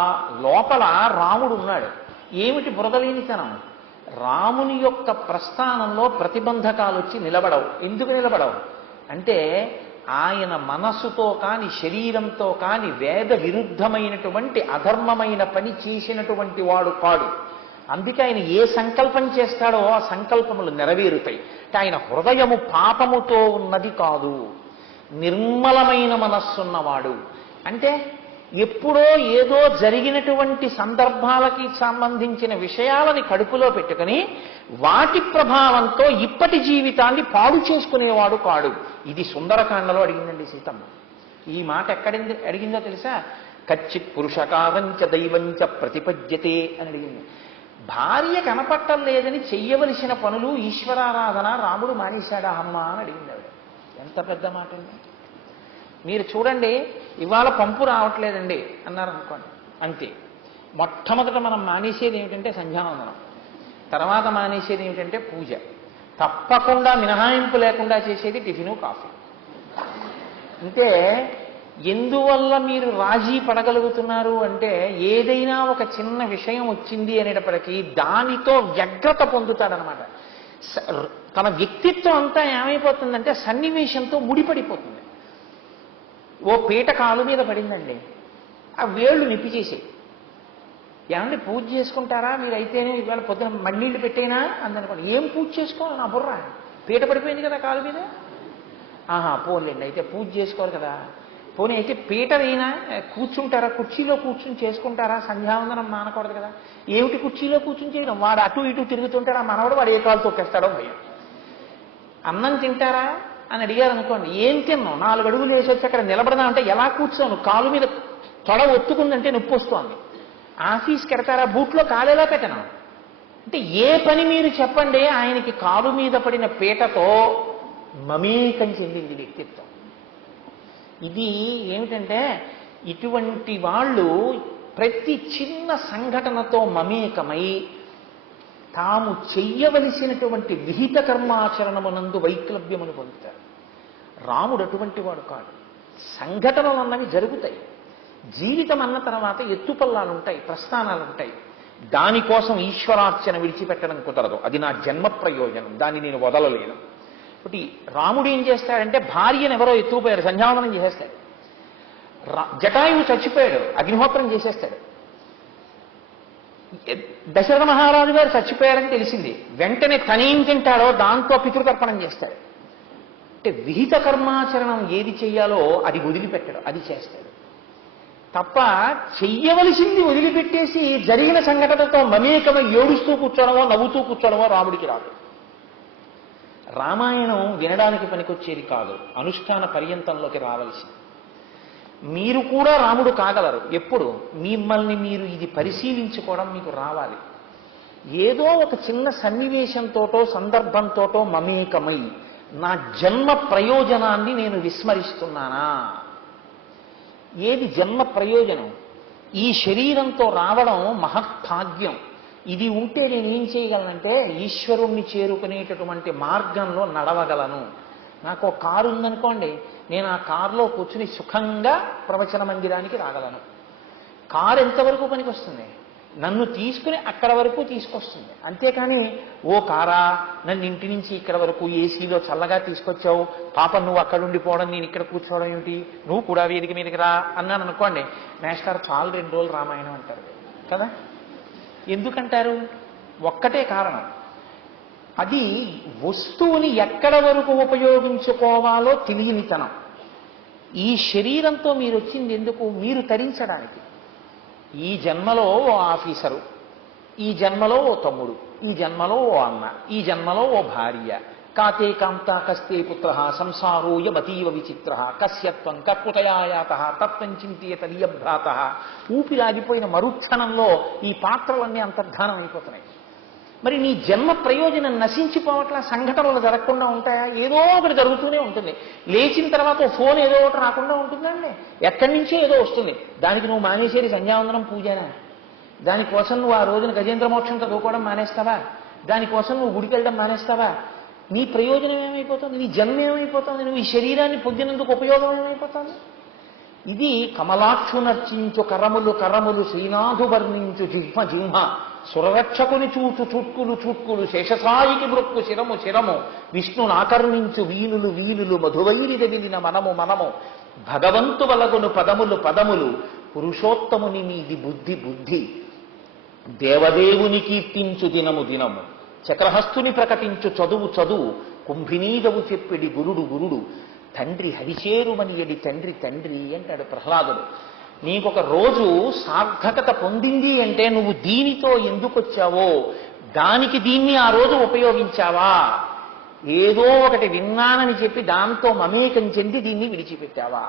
లోపల రాముడు ఉన్నాడు. ఏమిటి బురదలేనితనం? రాముని యొక్క ప్రస్థానంలో ప్రతిబంధకాలు వచ్చి నిలబడవు. ఎందుకు నిలబడవు అంటే, ఆయన మనస్సుతో కాని శరీరంతో కాని వేద విరుద్ధమైనటువంటి అధర్మమైన పని చేసినటువంటి వాడు కాడు. అందుకే ఆయన ఏ సంకల్పం చేస్తాడో ఆ సంకల్పములు నెరవేరుతాయి. ఆయన హృదయము పాపముతో ఉన్నది కాదు, నిర్మలమైన మనస్సున్నవాడు. అంటే ఎప్పుడో ఏదో జరిగినటువంటి సందర్భాలకి సంబంధించిన విషయాలని కడుపులో పెట్టుకుని వాటి ప్రభావంతో ఇప్పటి జీవితాన్ని పాడు చేసుకునేవాడు కాడు. ఇది సుందరకాండలో అడిగిందండి సీతమ్మ. ఈ మాట ఎక్కడింది అడిగిందో తెలుసా? కచ్చిత్ పురుషకారంచ దైవంచ ప్రతిపద్యతే అని అడిగింది. భార్య కనపట్టం లేదని చెయ్యవలసిన పనులు ఈశ్వరారాధన రాముడు మానేశాడా అమ్మా అని అడిగింది ఆవిడ. ఎంత పెద్ద మాట అండి. మీరు చూడండి, ఇవాళ పంపు రావట్లేదండి అన్నారు అనుకోండి, అంతే. మొట్టమొదట మనం మానేసేది ఏమిటంటే సంధ్యావందనం, తర్వాత మానేసేది ఏమిటంటే పూజ. తప్పకుండా మినహాయింపు లేకుండా చేసేది టిఫిను కాఫీ. అంటే ఎందువల్ల మీరు రాజీ పడగలుగుతున్నారు అంటే, ఏదైనా ఒక చిన్న విషయం వచ్చింది అనేటప్పటికీ దానితో వ్యగ్రత పొందుతాడనమాట. తన వ్యక్తిత్వం అంతా ఏమైపోతుందంటే సన్నివేశంతో ముడిపడిపోతుంది. ఓ పీట కాలు మీద పడిందండి, ఆ వేళ్ళు నిప్పి చేసేది. ఏమంటే పూజ చేసుకుంటారా మీరు? అయితేనే ఇవాళ పొద్దున మన్నీళ్ళు పెట్టేనా అందనుకోండి. ఏం పూజ చేసుకోవాలి నా బుర్ర, పీట పడిపోయింది కదా కాలు మీద. ఆహా పోలేండి, అయితే పూజ చేసుకోవాలి కదా. పోనీ అయితే పీటనైనా కూర్చుంటారా, కుర్చీలో కూర్చుని చేసుకుంటారా? సంధ్యావందనం మానకూడదు కదా. ఏమిటి కుర్చీలో కూర్చుని చేయడం? వాడు అటు ఇటు తిరుగుతుంటాడు, ఆ మనవాడు వాడు ఏ కాలు తొక్కేస్తాడో భయం. అన్నం తింటారా అని అడిగారు అనుకోండి, ఏం తిన్నాం? 4 అడుగులు వేసి వచ్చి అక్కడ నిలబడదామంటే ఎలా కూర్చోను? కాలు మీద తొడ ఒత్తుకుందంటే నొప్పి వస్తోంది. ఆఫీస్కి ఎడతారా, బూట్లో కాలేలా పెట్టను అంటే ఏ పని మీరు చెప్పండి, ఆయనకి కాలు మీద పడిన పీటతో మమేకం చెందింది వ్యక్తిత్వం. ఇది ఏమిటంటే ఇటువంటి వాళ్ళు ప్రతి చిన్న సంఘటనతో మమేకమై తాము చెయ్యవలసినటువంటి విహిత కర్మాచరణమునందు వైక్లభ్యమును పొందుతారు. రాముడు అటువంటి వాడు కాదు. సంఘటనలు అన్నవి జరుగుతాయి. జీవితం అన్న తర్వాత ఎత్తుపల్లాలు ఉంటాయి, ప్రస్థానాలు ఉంటాయి. దానికోసం ఈశ్వరార్చన విడిచిపెట్టడం కుదరదు. అది నా జన్మ ప్రయోజనం, దాన్ని నేను వదలలేను. ఒకటి రాముడు ఏం చేస్తాడంటే భార్యను ఎవరో ఎత్తుకుపోయాడు, సంధ్యావందనం చేసేస్తాడు. జటాయువు చచ్చిపోయాడు, అగ్నిహోత్రం చేసేస్తాడు. దశరథ మహారాజు గారు చచ్చిపోయారని తెలిసింది, వెంటనే తనేం తింటాడో దాంతో పితృతర్పణం చేస్తాడు. అంటే విహిత కర్మాచరణం ఏది చెయ్యాలో అది వదిలిపెట్టడు, అది చేస్తాడు తప్ప చెయ్యవలసింది వదిలిపెట్టేసి జరిగిన సంఘటనతో మమేకమై ఏడుస్తూ కూర్చోడమో నవ్వుతూ కూర్చోడమో రాముడికి రాదు. రామాయణం వినడానికి పనికొచ్చేది కాదు, అనుష్ఠాన పర్యంతంలోకి రావలసింది. మీరు కూడా రాముడు కాగలరు. ఎప్పుడు మిమ్మల్ని మీరు ఇది పరిశీలించుకోవడం మీకు రావాలి. ఏదో ఒక చిన్న సన్నివేశంతోటో సందర్భంతోటో మమేకమై నా జన్మ ప్రయోజనాన్ని నేను విస్మరిస్తున్నానా? ఏది జన్మ ప్రయోజనం? ఈ శరీరంతో రావడం మహత్భాగ్యం. ఇది ఉంటే నేను ఏం చేయగలనంటే ఈశ్వరుణ్ణి చేరుకునేటటువంటి మార్గంలో నడవగలను. నాకు ఒక కారు ఉందనుకోండి, నేను ఆ కారులో కూర్చుని సుఖంగా ప్రవచన మందిరానికి రాగలను. కారు ఎంతవరకు పనికి వస్తుంది? నన్ను తీసుకుని అక్కడ వరకు తీసుకొస్తుంది. అంతేకాని ఓ కారా నన్ను ఇంటి నుంచి ఇక్కడ వరకు ఏసీలో చల్లగా తీసుకొచ్చావు, పాప నువ్వు అక్కడ ఉండిపోవడం నేను ఇక్కడ కూర్చోవడం ఏమిటి, నువ్వు కూడా వేదిక మీదకి రా అన్నాను అనుకోండి, మేస్టార్ చాలు 2 రోజులు రామాయణం అంటారు కదా. ఎందుకంటారు? ఒక్కటే కారణం, అది వస్తువుని ఎక్కడ వరకు ఉపయోగించుకోవాలో తెలియనితనం. ఈ శరీరంతో మీరు వచ్చింది ఎందుకు? మీరు తరించడానికి. ఈ జన్మలో ఓ ఆఫీసరు, ఈ జన్మలో ఓ తమ్ముడు, ఈ జన్మలో ఓ అన్న, ఈ జన్మలో ఓ భార్య. కాతే కాంత కస్తే పుత్ర సంసారోయ మతీవ విచిత్ర కస్యత్వం కర్కుతయాయాత తత్వం చింతేత లియభ్రాత. ఊపిరాగిపోయిన మరుక్షణంలో ఈ పాత్రలన్నీ అంతర్ధానం అయిపోతున్నాయి. మరి నీ జన్మ ప్రయోజనం నశించిపోవట్లా? సంఘటనలు జరగకుండా ఉంటాయా? ఏదో ఒకటి జరుగుతూనే ఉంటుంది. లేచిన తర్వాత ఫోన్ ఏదో ఒకటి రాకుండా ఉంటుందండి. ఎక్కడి నుంచో ఏదో వస్తుంది. దానికి నువ్వు మానేసేది సంధ్యావందనం పూజనా? దానికోసం నువ్వు ఆ రోజున గజేంద్ర మోక్షం చదువుకోవడం మానేస్తావా? దానికోసం నువ్వు గుడికి వెళ్ళడం మానేస్తావా? నీ ప్రయోజనం ఏమైపోతుంది? నీ జన్మ ఏమైపోతుంది? నువ్వు ఈ శరీరాన్ని పొందినందుకు ఉపయోగం ఏమైపోతుంది? ఇది కమలాక్షునర్చించు కరములు కరములు శ్రీనాథు వర్ణించు జిహ్మ జిహ్మ సురరక్షకుని చూచు చుట్కులు చుట్కులు శేషసాయికి మృక్కు శిరము శిరము విష్ణును ఆకర్ణించు వీనులు వీనులు మధువైరి దగిలిన మనము మనము భగవంతు వలగును పదములు పదములు పురుషోత్తముని మీది బుద్ధి బుద్ధి దేవదేవుని కీర్తించు దినము దినము చక్రహస్తుని ప్రకటించు చదువు చదువు కుంభినీదవు చెప్పిడి గురుడు గురుడు తండ్రి హరిచేరుమనియడి తండ్రి తండ్రి అంటాడు ప్రహ్లాదుడు. నీకొక రోజు సార్థకత పొందింది అంటే నువ్వు దీనితో ఎందుకు వచ్చావో దానికి దీన్ని ఆ రోజు ఉపయోగించావా? ఏదో ఒకటి విన్నానని చెప్పి దాంతో మమేకం చెంది దీన్ని విడిచిపెట్టావా?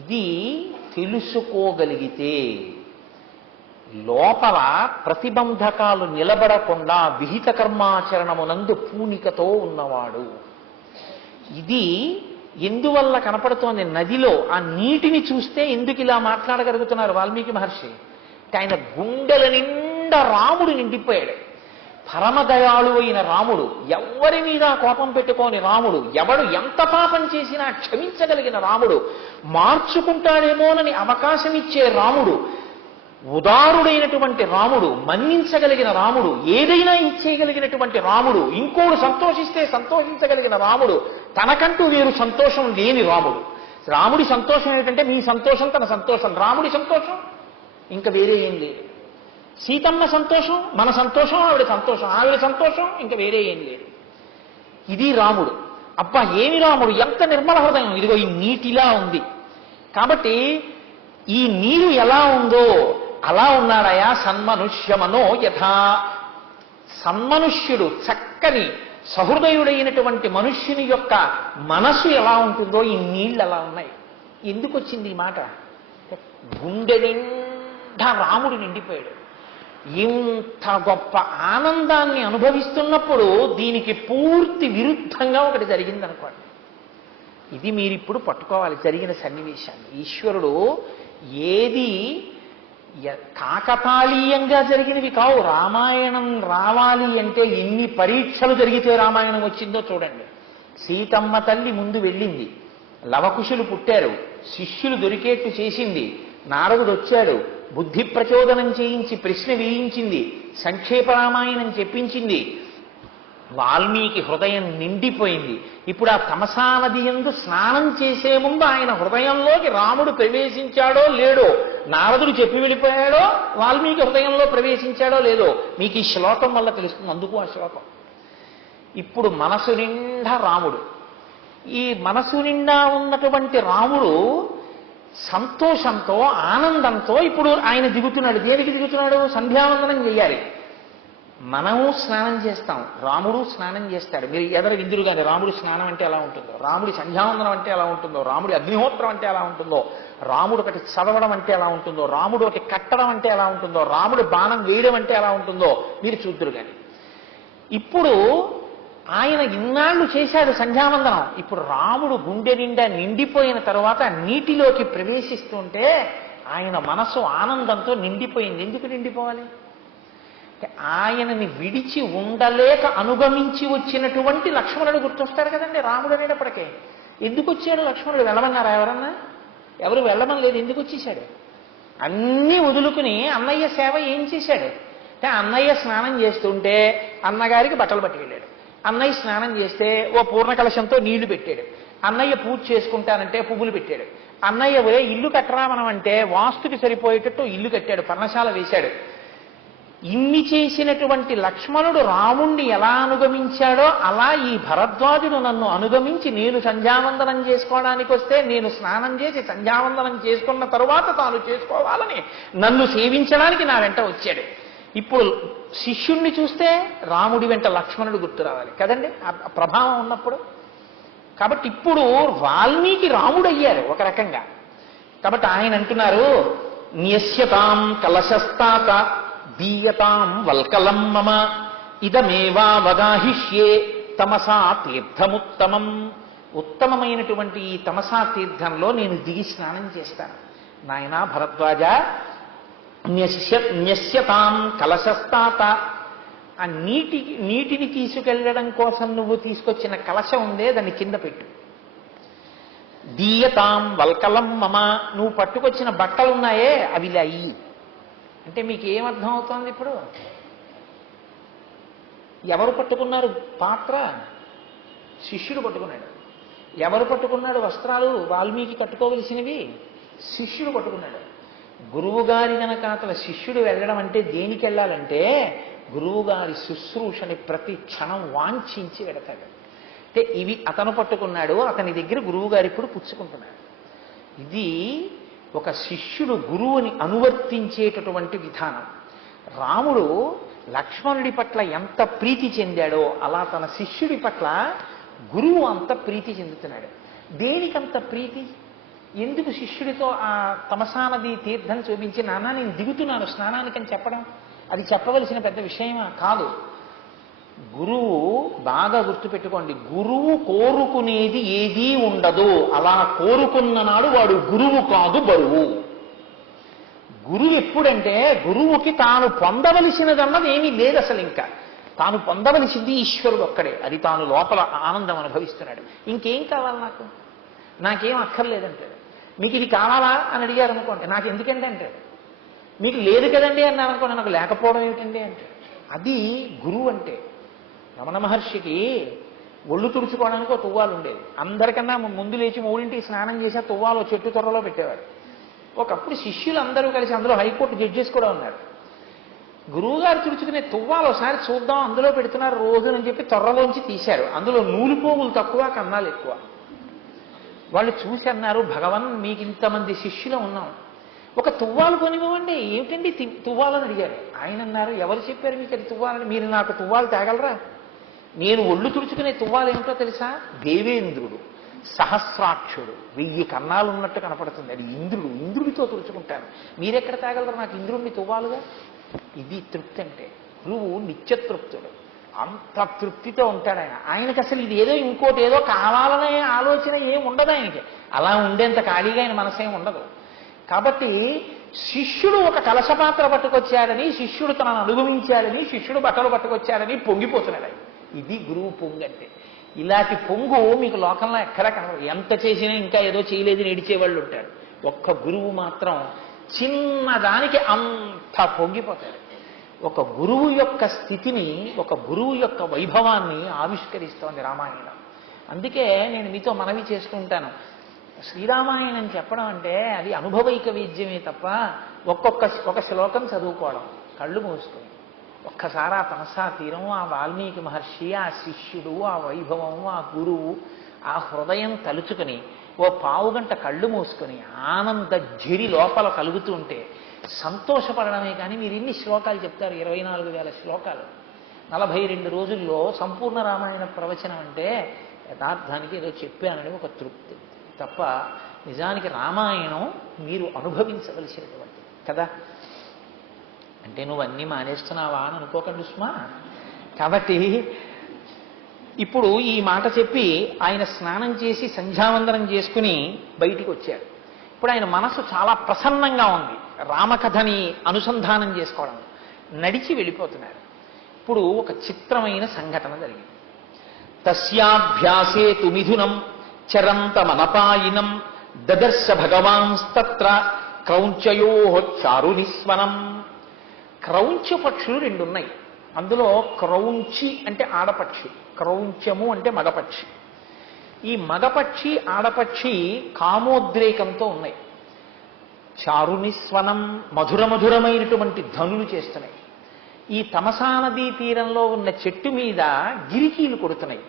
ఇది తెలుసుకోగలిగితే లోపల ప్రతిబంధకాలు నిలబడకుండా విహిత కర్మాచరణమునందు పూనికతో ఉన్నవాడు. ఇది ఎందువల్ల కనపడుతోంది? నదిలో ఆ నీటిని చూస్తే ఎందుకు ఇలా మాట్లాడగలుగుతున్నారు వాల్మీకి మహర్షి? ఆయన గుండెల నిండా రాముడు నిండిపోయాడు. పరమదయాళు అయిన రాముడు, ఎవరి మీద కోపం పెట్టుకోని రాముడు, ఎవడు ఎంత పాపం చేసినా క్షమించగలిగిన రాముడు, మార్చుకుంటాడేమోనని అవకాశం ఇచ్చే రాముడు, ఉదారుడైనటువంటి రాముడు, మన్నించగలిగిన రాముడు, ఏదైనా ఇచ్చేయగలిగినటువంటి రాముడు, ఇంకోడు సంతోషిస్తే సంతోషించగలిగిన రాముడు, తనకంటూ వేరు సంతోషం లేని రాముడు. రాముడి సంతోషం ఏంటంటే మీ సంతోషం తన సంతోషం, రాముడి సంతోషం ఇంకా వేరే ఏం లేదు. సీతమ్మ సంతోషం మన సంతోషం, ఆవిడ సంతోషం ఆవిడ సంతోషం, ఇంకా వేరే ఏం లేదు. ఇది రాముడు. అబ్బా ఏమి రాముడు, ఎంత నిర్మల హృదయం! ఇదిగో ఈ నీటిలా ఉంది. కాబట్టి ఈ నీరు ఎలా ఉందో అలా ఉన్నాడయా సన్మనుష్యమనో యథా. సన్మనుష్యుడు, చక్కని సహృదయుడైనటువంటి మనుష్యుని యొక్క మనస్సు ఎలా ఉంటుందో ఈ నీళ్ళు అలా ఉన్నాయి. ఎందుకు వచ్చింది ఈ మాట? గుండె నిండా రాముడు నిండిపోయాడు. ఇంత గొప్ప ఆనందాన్ని అనుభవిస్తున్నప్పుడు దీనికి పూర్తి విరుద్ధంగా ఒకటి జరిగిందనుకోండి. ఇది మీరిప్పుడు పట్టుకోవాలి జరిగిన సన్నివేశాన్ని. ఈశ్వరుడు ఏది కాకతాళీయంగా జరిగినవి కావు. రామాయణం రావాలి అంటే ఎన్ని పరీక్షలు జరిగితే రామాయణం వచ్చిందో చూడండి. సీతమ్మ తల్లి ముందు వెళ్ళింది, లవకుశులు పుట్టారు, శిష్యులు దొరికేట్టు చేసింది, నారదుడు వచ్చాడు, బుద్ధి ప్రచోదనం చేయించి ప్రశ్న వేయించింది, సంక్షేప రామాయణం చెప్పించింది, వాల్మీకి హృదయం నిండిపోయింది. ఇప్పుడు ఆ తమసా నది యందు స్నానం చేసే ముందు ఆయన హృదయంలోకి రాముడు ప్రవేశించాడో లేడో, నారదుడు చెప్పి వెళ్ళిపోయాడో, వాల్మీకి హృదయంలో ప్రవేశించాడో లేదో మీకు ఈ శ్లోకం వల్ల తెలుస్తుంది. అందుకు ఆ శ్లోకం. ఇప్పుడు మనసు నిండా రాముడు. ఈ మనసు నిండా ఉన్నటువంటి రాముడు సంతోషంతో ఆనందంతో ఇప్పుడు ఆయన దిగుతున్నాడు. దేనికి దిగుతున్నాడు? సంధ్యావందనం చేయాలి. మనము స్నానం చేస్తాం, రాముడు స్నానం చేస్తాడు. మీరు ఎదరు విందురు కానీ రాముడు స్నానం అంటే ఎలా ఉంటుందో, రాముడి సంధ్యావందనం అంటే ఎలా ఉంటుందో, రాముడి అగ్నిహోత్రం అంటే ఎలా ఉంటుందో, రాముడు ఒకటి చదవడం అంటే ఎలా ఉంటుందో, రాముడు ఒకటి కట్టడం అంటే ఎలా ఉంటుందో, రాముడు బాణం వేయడం అంటే ఎలా ఉంటుందో మీరు చూద్దురు కానీ. ఇప్పుడు ఆయన ఇన్నాళ్ళు చేశాడు సంధ్యావందనం. ఇప్పుడు రాముడు గుండె నిండా నిండిపోయిన తరువాత నీటిలోకి ప్రవేశిస్తుంటే ఆయన మనసు ఆనందంతో నిండిపోయింది. ఎందుకు నిండిపోవాలి? ఆయనని విడిచి ఉండలేక అనుగమించి వచ్చినటువంటి లక్ష్మణుడు గుర్తొస్తాడు కదండి రాముడు అనేటప్పటికే. ఎందుకు వచ్చాడు లక్ష్మణుడు? వెళ్ళమన్నారా ఎవరన్నా? ఎవరు వెళ్ళమని లేదు. ఎందుకు వచ్చేసాడు? అన్నీ వదులుకుని అన్నయ్య సేవ ఏం చేశాడు అంటే, అన్నయ్య స్నానం చేస్తుంటే అన్నగారికి బట్టలు పట్టుకెళ్ళాడు, అన్నయ్య స్నానం చేస్తే ఓ పూర్ణ కలశంతో నీళ్లు పెట్టాడు, అన్నయ్య పూజ చేసుకుంటానంటే పువ్వులు పెట్టాడు, అన్నయ్య ఇల్లు కట్టరా మనం అంటే వాస్తుకి సరిపోయేటట్టు ఇల్లు కట్టాడు, పర్ణశాల వేశాడు. ఇన్ని చేసినటువంటి లక్ష్మణుడు రాముణ్ణి ఎలా అనుగమించాడో అలా ఈ భరద్వాజుడు నన్ను అనుగమించి నేను సంధ్యావందనం చేసుకోవడానికి వస్తే నేను స్నానం చేసి సంధ్యావందనం చేసుకున్న తరువాత తాను చేసుకోవాలని నన్ను సేవించడానికి నా వెంట వచ్చాడు. ఇప్పుడు శిష్యుణ్ణి చూస్తే రాముడి వెంట లక్ష్మణుడు గుర్తు రావాలి కదండి ఆ ప్రభావం ఉన్నప్పుడు. కాబట్టి ఇప్పుడు వాల్మీకి రాముడు అయ్యారు ఒక రకంగా. కాబట్టి ఆయన అంటున్నారు, న్యస్యతాం కలశస్తాత దీయతాం వల్కలం మమ ఇదమేవావగాహిష్యే తమసా తీర్థముత్తమం. ఉత్తమమైనటువంటి ఈ తమసా తీర్థంలో నేను దిగి స్నానం చేస్తాను. నాయనా భరద్వాజ, న్యస్యతాం కలశస్తాత, ఆ నీటిని తీసుకెళ్లడం కోసం నువ్వు తీసుకొచ్చిన కలశం ఉందే దాన్ని కింద పెట్టు. దీయతాం వల్కలం మమ, నువ్వు పట్టుకొచ్చిన బట్టలున్నాయే అవి అయ్యి. అంటే మీకు ఏమర్థం అవుతోంది? ఇప్పుడు ఎవరు పట్టుకున్నారు పాత్ర? శిష్యుడు పట్టుకున్నాడు. ఎవరు పట్టుకున్నాడు వస్త్రాలు? వాల్మీకి కట్టుకోవలసినవి శిష్యుడు పట్టుకున్నాడు. గురువు గారి గనక అతను శిష్యుడు వెళ్ళడం అంటే దేనికి వెళ్ళాలంటే గురువు గారి శుశ్రూషని ప్రతి క్షణం వాంఛించి వెడతాడు. అంటే ఇవి అతను పట్టుకున్నాడు, అతని దగ్గర గురువు గారు ఇప్పుడు పుచ్చుకుంటున్నాడు. ఇది ఒక శిష్యుడు గురువుని అనువర్తించేటటువంటి విధానం. రాముడు లక్ష్మణుడి పట్ల ఎంత ప్రీతి చెందాడో అలా తన శిష్యుడి పట్ల గురువు అంత ప్రీతి చెందుతున్నాడు. దేనికంత ప్రీతి? ఎందుకు శిష్యుడితో ఆ తమసా నది తీర్థం చూపించి నాన్న నేను దిగుతున్నాను స్నానానికని చెప్పడం? అది చెప్పవలసిన పెద్ద విషయమా? కాదు. గురువు బాగా గుర్తుపెట్టుకోండి, గురువు కోరుకునేది ఏదీ ఉండదు. అలా కోరుకున్న నాడు వాడు గురువు కాదు, బరువు. గురువు ఎప్పుడంటే గురువుకి తాను పొందవలసినదన్నది ఏమీ లేదు అసలు. ఇంకా తాను పొందవలసింది ఈశ్వరుడు ఒక్కడే. అది తాను లోపల ఆనందం అనుభవిస్తున్నాడు. ఇంకేం కావాలి నాకు? నాకేం అక్కర్లేదంటాడు. మీకు ఇది కావాలా అని అడిగారు అనుకోండి, నాకు ఎందుకండి అంటాడు. మీకు లేదు కదండి అన్నారు అనుకోండి, నాకు లేకపోవడం ఏమిటండి అంటే. అది గురువు అంటే. రమణ మహర్షికి ఒళ్ళు తుడుచుకోవడానికి ఒక తువ్వాలు ఉండేది. అందరికన్నా ముందు లేచి 3ంటికి స్నానం చేసి ఆ తువ్వాలు చెట్టు త్వరలో పెట్టేవారు. ఒకప్పుడు శిష్యులు అందరూ కలిసి, అందులో హైకోర్టు జడ్జెస్ కూడా ఉన్నారు, గురువుగారు తుడుచుకునే తువ్వాలు ఒకసారి చూద్దాం అందులో పెడుతున్నారు రోజునని చెప్పి త్వరలోంచి తీశారు. అందులో నూలు పోగులు తక్కువ, కన్నాలు ఎక్కువ. వాళ్ళు చూసి అన్నారు, భగవన్ మీకు ఇంతమంది శిష్యులు ఉన్నాం, ఒక తువ్వాలు కొనివ్వండి. ఏమిటండి తువ్వాలని అడిగారు. ఆయన అన్నారు, ఎవరు చెప్పారు మీకు అది తువ్వాలని? మీరు నాకు తువ్వాలు తేగలరా? నేను ఒళ్ళు తుడుచుకునే తువ్వాలు ఏమిటో తెలుసా? దేవేంద్రుడు సహస్రాక్షుడు 1000 కన్నాలు ఉన్నట్టు కనపడుతుంది, అది ఇంద్రుడు. ఇంద్రుడితో తుడుచుకుంటాను. మీరెక్కడ తేగలరా నాకు ఇంద్రుడిని తువ్వాలుగా? ఇది తృప్తి అంటే. గురువు నిత్యతృప్తుడు. అంత తృప్తితో ఉంటాడు ఆయన. ఆయనకి అసలు ఇది ఏదో ఇంకోటి ఏదో కావాలనే ఆలోచన ఏం ఉండదు ఆయనకి. అలా ఉండేంత ఖాళీగా ఆయన మనసేం ఉండదు. కాబట్టి శిష్యుడు ఒక కలశపాత్ర పట్టుకొచ్చాడని, శిష్యుడు తనను అనుభవించాడని, శిష్యుడు బట్టలు పట్టుకొచ్చాడని పొంగిపోతున్నాడు ఆయన. ఇది గురువు పొంగు అంటే. ఇలాంటి పొంగు మీకు లోకంలో ఎక్కడా కనబడదు. ఎంత చేసినా ఇంకా ఏదో చేయలేదని ఏడిచేవాళ్ళు ఉంటారు. ఒక్క గురువు మాత్రం చిన్నదానికి అంత పొంగిపోతాడు. ఒక గురువు యొక్క స్థితిని, ఒక గురువు యొక్క వైభవాన్ని ఆవిష్కరిస్తోంది రామాయణం. అందుకే నేను మీతో మనవి చేస్తుంటాను, శ్రీరామాయణం చెప్పడం అంటే అది అనుభవైక వేద్యమే తప్ప ఒక శ్లోకం చదువుకోవడం కళ్ళు మూసుకొని ఒక్కసారి ఆ తనసా తీరం, ఆ వాల్మీకి మహర్షి, ఆ శిష్యుడు, ఆ వైభవం, ఆ గురువు, ఆ హృదయం తలుచుకుని ఓ పావుగంట కళ్ళు మూసుకొని ఆనంద ఝరి లోపల కలుగుతుంటే సంతోషపడడమే. కానీ మీరు ఇన్ని శ్లోకాలు చెప్తారు, 24,000 శ్లోకాలు 42 రోజుల్లో సంపూర్ణ రామాయణ ప్రవచనం అంటే యథార్థానికి ఏదో చెప్పానని ఒక తృప్తి తప్ప నిజానికి రామాయణం మీరు అనుభవించవలసినటువంటిది కదా. అంటే నువ్వు అన్నీ మానేస్తున్నావా అని అనుకోకండి సుమా. కాబట్టి ఇప్పుడు ఈ మాట చెప్పి ఆయన స్నానం చేసి సంధ్యావందనం చేసుకుని బయటికి వచ్చాడు. ఇప్పుడు ఆయన మనసు చాలా ప్రసన్నంగా ఉంది రామకథని అనుసంధానం చేసుకోవడం. నడిచి వెళ్ళిపోతున్నాడు. ఇప్పుడు ఒక చిత్రమైన సంఘటన జరిగింది. తస్యాభ్యాసే తు మిథునం చరంతమనపాయినం దదర్శ భగవాంస్తత్ర క్రౌంచయో చారునిస్వనం. క్రౌంచ పక్షులు 2 ఉన్నాయి. అందులో క్రౌంచి అంటే ఆడపక్షి, క్రౌంచము అంటే మగపక్షి. ఈ మగపక్షి ఆడపక్షి కామోద్రేకంతో ఉన్నాయి. చారునిస్వనం మధురమైనటువంటి ధనులు చేస్తున్నాయి. ఈ తమసా నదీ తీరంలో ఉన్న చెట్టు మీద గిరికీలు కొడుతున్నాయి.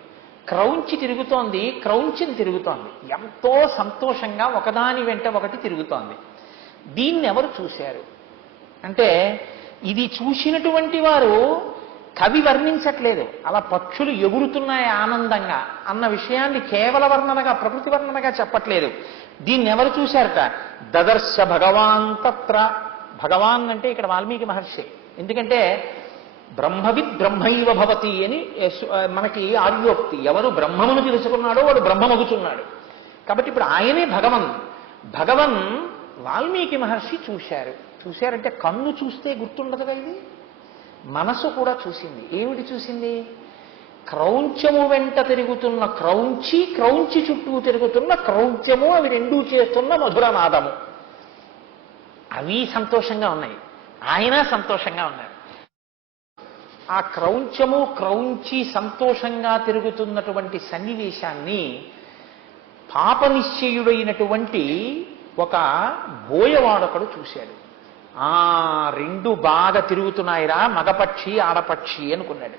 క్రౌంచి తిరుగుతోంది, క్రౌంచిని తిరుగుతోంది. ఎంతో సంతోషంగా ఒకదాని వెంట ఒకటి తిరుగుతోంది. దీన్ని ఎవరు చూశారు అంటే ఇది చూసినటువంటి వారు కవి వర్ణించట్లేదు. అలా పక్షులు ఎగురుతున్నాయి ఆనందంగా అన్న విషయాన్ని కేవల వర్ణనగా, ప్రకృతి వర్ణనగా చెప్పట్లేదు. దీన్ని ఎవరు చూశారట? దదర్శ భగవాన్ తత్ర. భగవాన్ అంటే ఇక్కడ వాల్మీకి మహర్షి. ఎందుకంటే బ్రహ్మవిద్ బ్రహ్మైవ భవతి అని మనకి ఆర్యోక్తి. ఎవరు బ్రహ్మమును తెలుసుకున్నాడో వాడు బ్రహ్మమగుచున్నాడు. కాబట్టి ఇప్పుడు ఆయనే భగవన్ వాల్మీకి మహర్షి చూశారంటే కన్ను చూస్తే గుర్తుండదుగా, ఇది మనసు కూడా చూసింది. ఏమిటి చూసింది? క్రౌంచము వెంట తిరుగుతున్న క్రౌంచి చుట్టూ తిరుగుతున్న క్రౌంచము, అవి 2 చేస్తున్న మధురనాదము. అవి సంతోషంగా ఉన్నాయి, ఆయన సంతోషంగా ఉన్నారు. ఆ క్రౌంచి సంతోషంగా తిరుగుతున్నటువంటి సన్నివేశాన్ని పాపనిశ్చయుడైనటువంటి ఒక బోయవాడొకడు చూశాడు. 2 బాగా తిరుగుతున్నాయిరా, మగపక్షి ఆడపక్షి అనుకున్నాడు.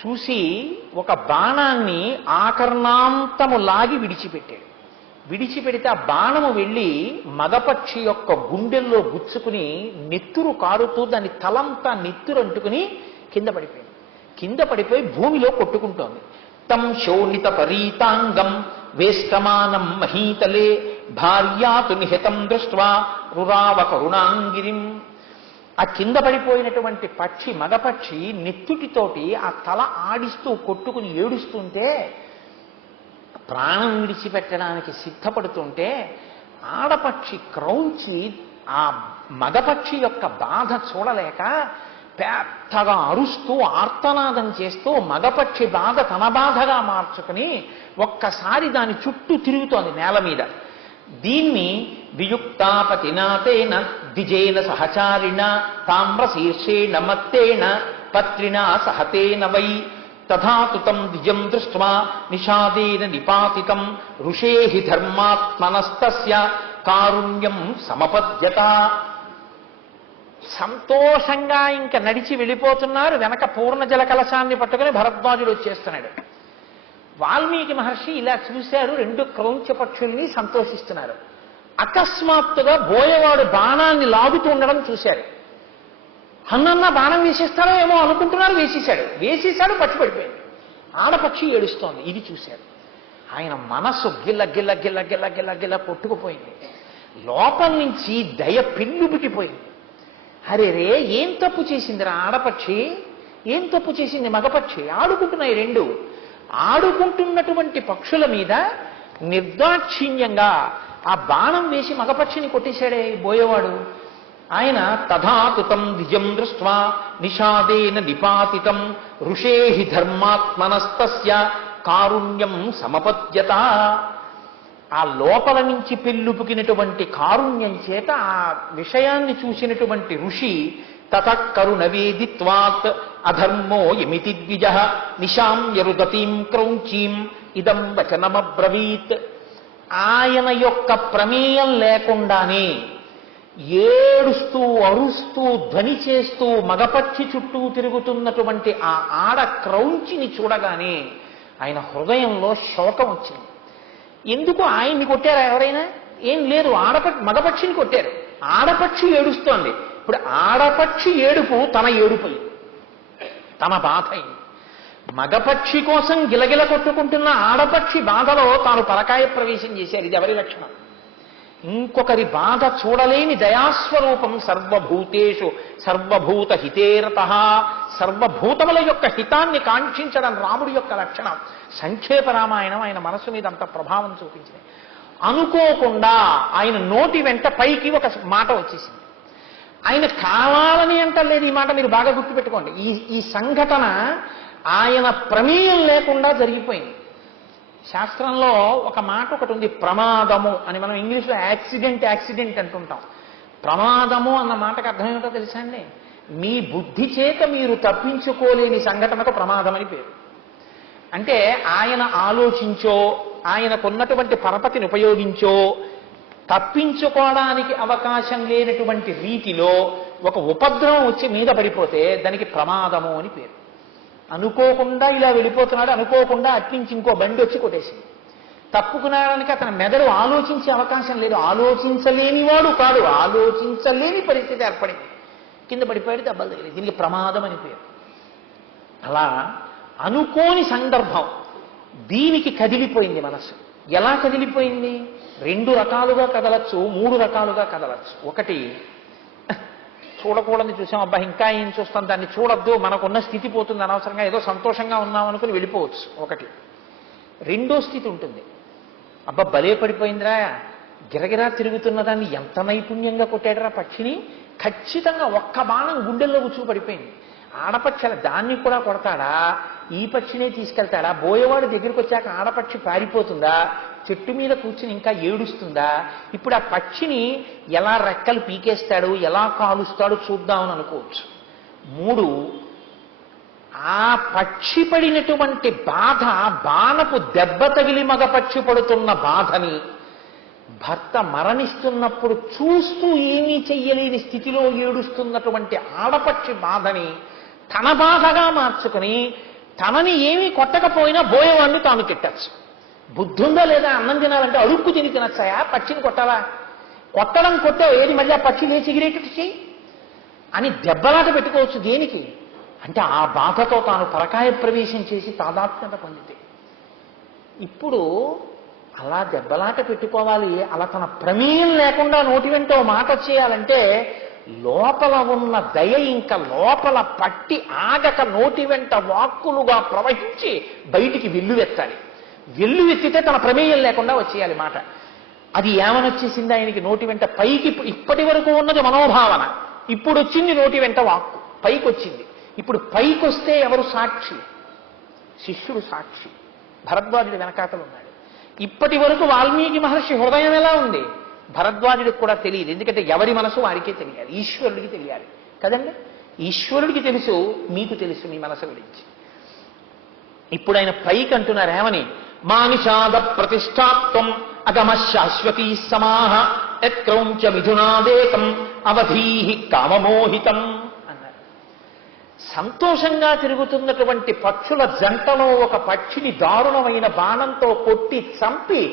చూసి ఒక బాణాన్ని ఆకర్ణాంతము లాగి విడిచిపెట్టాడు. విడిచిపెడితే ఆ బాణము వెళ్ళి మగపక్షి యొక్క గుండెల్లో గుచ్చుకుని నెత్తురు కారుతూ దాని తలంతా నెత్తురు అంటుకుని కింద పడిపోయింది. కింద పడిపోయి భూమిలో కొట్టుకుంటోంది. తం శోణిత పరీతాంగం వేష్టమానం మహీతలే భార్యాతు నిహితం దృష్ట్వా రురావ కరుణాంగిరిం. ఆ కింద పడిపోయినటువంటి పక్షి, మగపక్షి నెత్తుటితోటి ఆ తల ఆడిస్తూ కొట్టుకుని ఏడుస్తుంటే, ప్రాణం విడిచిపెట్టడానికి సిద్ధపడుతుంటే ఆడపక్షి క్రౌంచి ఆ మగపక్షి యొక్క బాధ చూడలేక పెద్దగా అరుస్తూ ఆర్తనాదం చేస్తూ మగపక్షి బాధ తన బాధగా మార్చుకుని ఒక్కసారి దాని చుట్టూ తిరుగుతోంది నేల మీద. దీన్ని వియుక్తాపతినాతేన ద్విజేన సహచారిణ తామ్రశీర్షేణ మత్తేన పత్రినా సహతేన వై తథాతుతం ద్విజం దృష్ట్వా నిషాదేన నిపాతితం ఋషేహి ధర్మాత్మనస్తస్య కారుణ్యం సమపద్యత. సంతోషంగా ఇంకా నడిచి వెళ్ళిపోతున్నారు. వెనక పూర్ణ జల కలశాన్ని పట్టుకుని భరద్వాజుడు వచ్చేస్తున్నాడు. వాల్మీకి మహర్షి ఇలా చూశారు, 2 క్రౌంచ పక్షుల్ని సంతోషిస్తున్నారు. అకస్మాత్తుగా బోయవాడు బాణాన్ని లాగుతూ ఉండడం చూశారు. అన్నన్న బాణం వేసేస్తాడో ఏమో అనుకుంటున్నారు, వేసేశాడు, పడిపోయింది. ఆడపక్షి ఏడుస్తోంది. ఇది చూశారు. ఆయన మనస్సు గిల్ల గిల్ల గిల్ల గిల్ల గిల్ల గిల్ల కొట్టుకుపోయింది. లోపల నుంచి దయ పిల్లుబికిపోయింది. అరే రే, ఏం తప్పు చేసిందిరా ఆడపక్షి? ఏం తప్పు చేసింది మగపక్షి? ఆడుకుంటున్నాయి రెండు. ఆడుకుంటున్నటువంటి పక్షుల మీద నిర్దాక్షిణ్యంగా ఆ బాణం వేసి మగపక్షిని కొట్టేశాడే బోయేవాడు. ఆయన తథాతుతం ద్విజం దృష్ట్వా నిషాదేన నిపాతితం ఋషేహి ధర్మాత్మనస్తస్య కారుణ్యం సమపద్యత. ఆ లోపల నుంచి పెళ్ళుపుకినటువంటి కారుణ్యం చేత ఆ విషయాన్ని చూసినటువంటి ఋషి తతఃకరుణవేదిత్వాత్ అధర్మో యమితి ద్విజ నిశాంయరుదతీం క్రౌంచీం ఇదం వచనమబ్రవీత్. ఆయన యొక్క ప్రమేయం లేకుండానే ఏడుస్తూ అరుస్తూ ధ్వని చేస్తూ మగపక్షి చుట్టూ తిరుగుతున్నటువంటి ఆ ఆడ క్రౌంచిని చూడగానే ఆయన హృదయంలో శోకం వచ్చింది. ఎందుకు ఆయన్ని కొట్టారా ఎవరైనా? ఏం లేదు, మగపక్షిని కొట్టారు. ఆడపక్షి ఏడుస్తోంది. ఇప్పుడు ఆడపక్షి ఏడుపు తన ఏడుపై, తన బాధ అయింది. మగపక్షి కోసం గిలగిల కొట్టుకుంటున్న ఆడపక్షి బాధలో తాను పరకాయ ప్రవేశం చేశారు. ఇది ఎవరి లక్షణం? ఇంకొకరి బాధ చూడలేని దయాస్వరూపం. సర్వభూతేషు సర్వభూత హితేరత. సర్వభూతముల యొక్క హితాన్ని కాంక్షించడం రాముడి యొక్క లక్షణం. సంక్షేప రామాయణం ఆయన మనసు మీద అంత ప్రభావం చూపించింది. అనుకోకుండా ఆయన నోటి వెంట పైకి ఒక మాట వచ్చేసింది. ఆయన కావాలని అంటలేదు. ఈ మాట మీరు బాగా గుర్తుపెట్టుకోండి. ఈ సంఘటన ఆయన ప్రమేయం లేకుండా జరిగిపోయింది. శాస్త్రంలో ఒక మాట ఒకటి ఉంది, ప్రమాదము అని. మనం ఇంగ్లీష్లో యాక్సిడెంట్ అంటుంటాం. ప్రమాదము అన్న మాటకు అర్థం ఏమిటో తెలుసా అండి? మీ బుద్ధి చేత మీరు తప్పించుకోలేని సంఘటనకు ప్రమాదం అని పేరు. అంటే ఆయన ఆలోచించో, ఆయనకున్నటువంటి పరపతిని ఉపయోగించో తప్పించుకోవడానికి అవకాశం లేనటువంటి రీతిలో ఒక ఉపద్రవం వచ్చి మీద పడిపోతే దానికి ప్రమాదము అని పేరు. అనుకోకుండా ఇలా వెళ్ళిపోతున్నాడు, అనుకోకుండా అట్నుంచి ఇంకో బండి వచ్చి కొట్టేసింది. తప్పుకునడానికి అతని మెదడు ఆలోచించే అవకాశం లేదు. ఆలోచించలేనివాడు కాదు, ఆలోచించలేని పరిస్థితి ఏర్పడింది. కింద పడిపోయాడు, దెబ్బలు తగిలింది. దీనికి ప్రమాదం అని పేరు. అలా అనుకోని సందర్భం దీనికి కదిలిపోయింది మనస్సు. ఎలా కదిలిపోయింది? రెండు రకాలుగా కదలచ్చు, మూడు రకాలుగా కదలచ్చు. ఒకటి, చూడకూడని చూసాం, అబ్బా ఇంకా ఏం చూస్తాం, దాన్ని చూడొద్దు, మనకున్న స్థితి పోతుంది, అనవసరంగా ఏదో సంతోషంగా ఉన్నాం అనుకుని వెళ్ళిపోవచ్చు ఒకటి. రెండో స్థితి ఉంటుంది, అబ్బా భలే పడిపోయిందిరా, గిరగిరా తిరుగుతున్న దాన్ని ఎంత నైపుణ్యంగా కొట్టాడరా పక్షిని, ఖచ్చితంగా ఒక్క బాణం గుండెల్లో కూర్చు పడిపోయింది. ఆడపక్షి దాన్ని కూడా కొడతాడా, ఈ పక్షినే తీసుకెళ్తాడా, బోయేవాడు దగ్గరికి వచ్చాక ఆడపక్షి పారిపోతుందా, చెట్టు మీద కూర్చుని ఇంకా ఏడుస్తుందా, ఇప్పుడు ఆ పక్షిని ఎలా రెక్కలు పీకేస్తాడు, ఎలా కాలుస్తాడు చూద్దామని అనుకోవచ్చు. మూడు, ఆ పక్షి పడినటువంటి బాధ, బాణపు దెబ్బ తగిలి మగ పక్షి పడుతున్న బాధని భర్త మరణిస్తున్నప్పుడు చూస్తూ ఏమీ చెయ్యలేని స్థితిలో ఏడుస్తున్నటువంటి ఆడపక్షి బాధని తన బాధగా మార్చుకుని తనని ఏమీ కొట్టకపోయినా బోయేవాడిని తాను తిట్టచ్చు. బుద్ధుందా లేదా? అన్నం తినాలంటే అడుక్కు తిని తినచ్చాయా? పక్షిని కొట్టాలా? కొట్టడం కొట్టావు, ఏది మళ్ళీ ఆ పక్షి లేచి ఎగిరేటట్టు చెయ్యి అని దెబ్బలాట పెట్టుకోవచ్చు. దేనికి అంటే ఆ బాధతో తాను పరకాయ ప్రవేశం చేసి తాదాత్మ్యత పొందితే. ఇప్పుడు అలా దెబ్బలాట పెట్టుకోవాలి, అలా తన ప్రమేయం లేకుండా నోటి వెంట మాట చేయాలంటే లోపల ఉన్న దయ ఇంకా లోపల పట్టి ఆగక నోటి వెంట వాక్కులుగా ప్రవహించి బయటికి వెల్లువెత్తాలి. వెల్లువెత్తితే తన ప్రమేయం లేకుండా వచ్చేయాలి మాట. అది ఏమనొచ్చేసింది ఆయనకి నోటి వెంట? పైకి ఇప్పటి వరకు ఉన్నది మనోభావన, ఇప్పుడు వచ్చింది నోటి వెంట వాక్కు, పైకి వచ్చింది. ఇప్పుడు పైకి వస్తే ఎవరు సాక్షి? శిష్యుడు సాక్షి, భరద్వాజుడు వెనకాతలు ఉన్నాడు. ఇప్పటి వరకు వాల్మీకి మహర్షి హృదయం ఎలా ఉంది భరద్వాజుడికి కూడా తెలియదు. ఎందుకంటే ఎవరి మనసు వారికే తెలియాలి, ఈశ్వరుడికి తెలియాలి కదండి. ఈశ్వరుడికి తెలుసు, మీకు తెలుసు మీ మనసు గురించి. ఇప్పుడు ఆయన పైకి అంటున్నారు ఏమని? మానిషాద ప్రతిష్టాత్వం అగమ శాశ్వతీ సమాహ యత్క్రౌంచ మిథునాదేకం అవధీహి కామమోహితం అన్నారు. సంతోషంగా తిరుగుతున్నటువంటి పక్షుల జంటలో ఒక పక్షిని దారుణమైన బాణంతో కొట్టి చంపి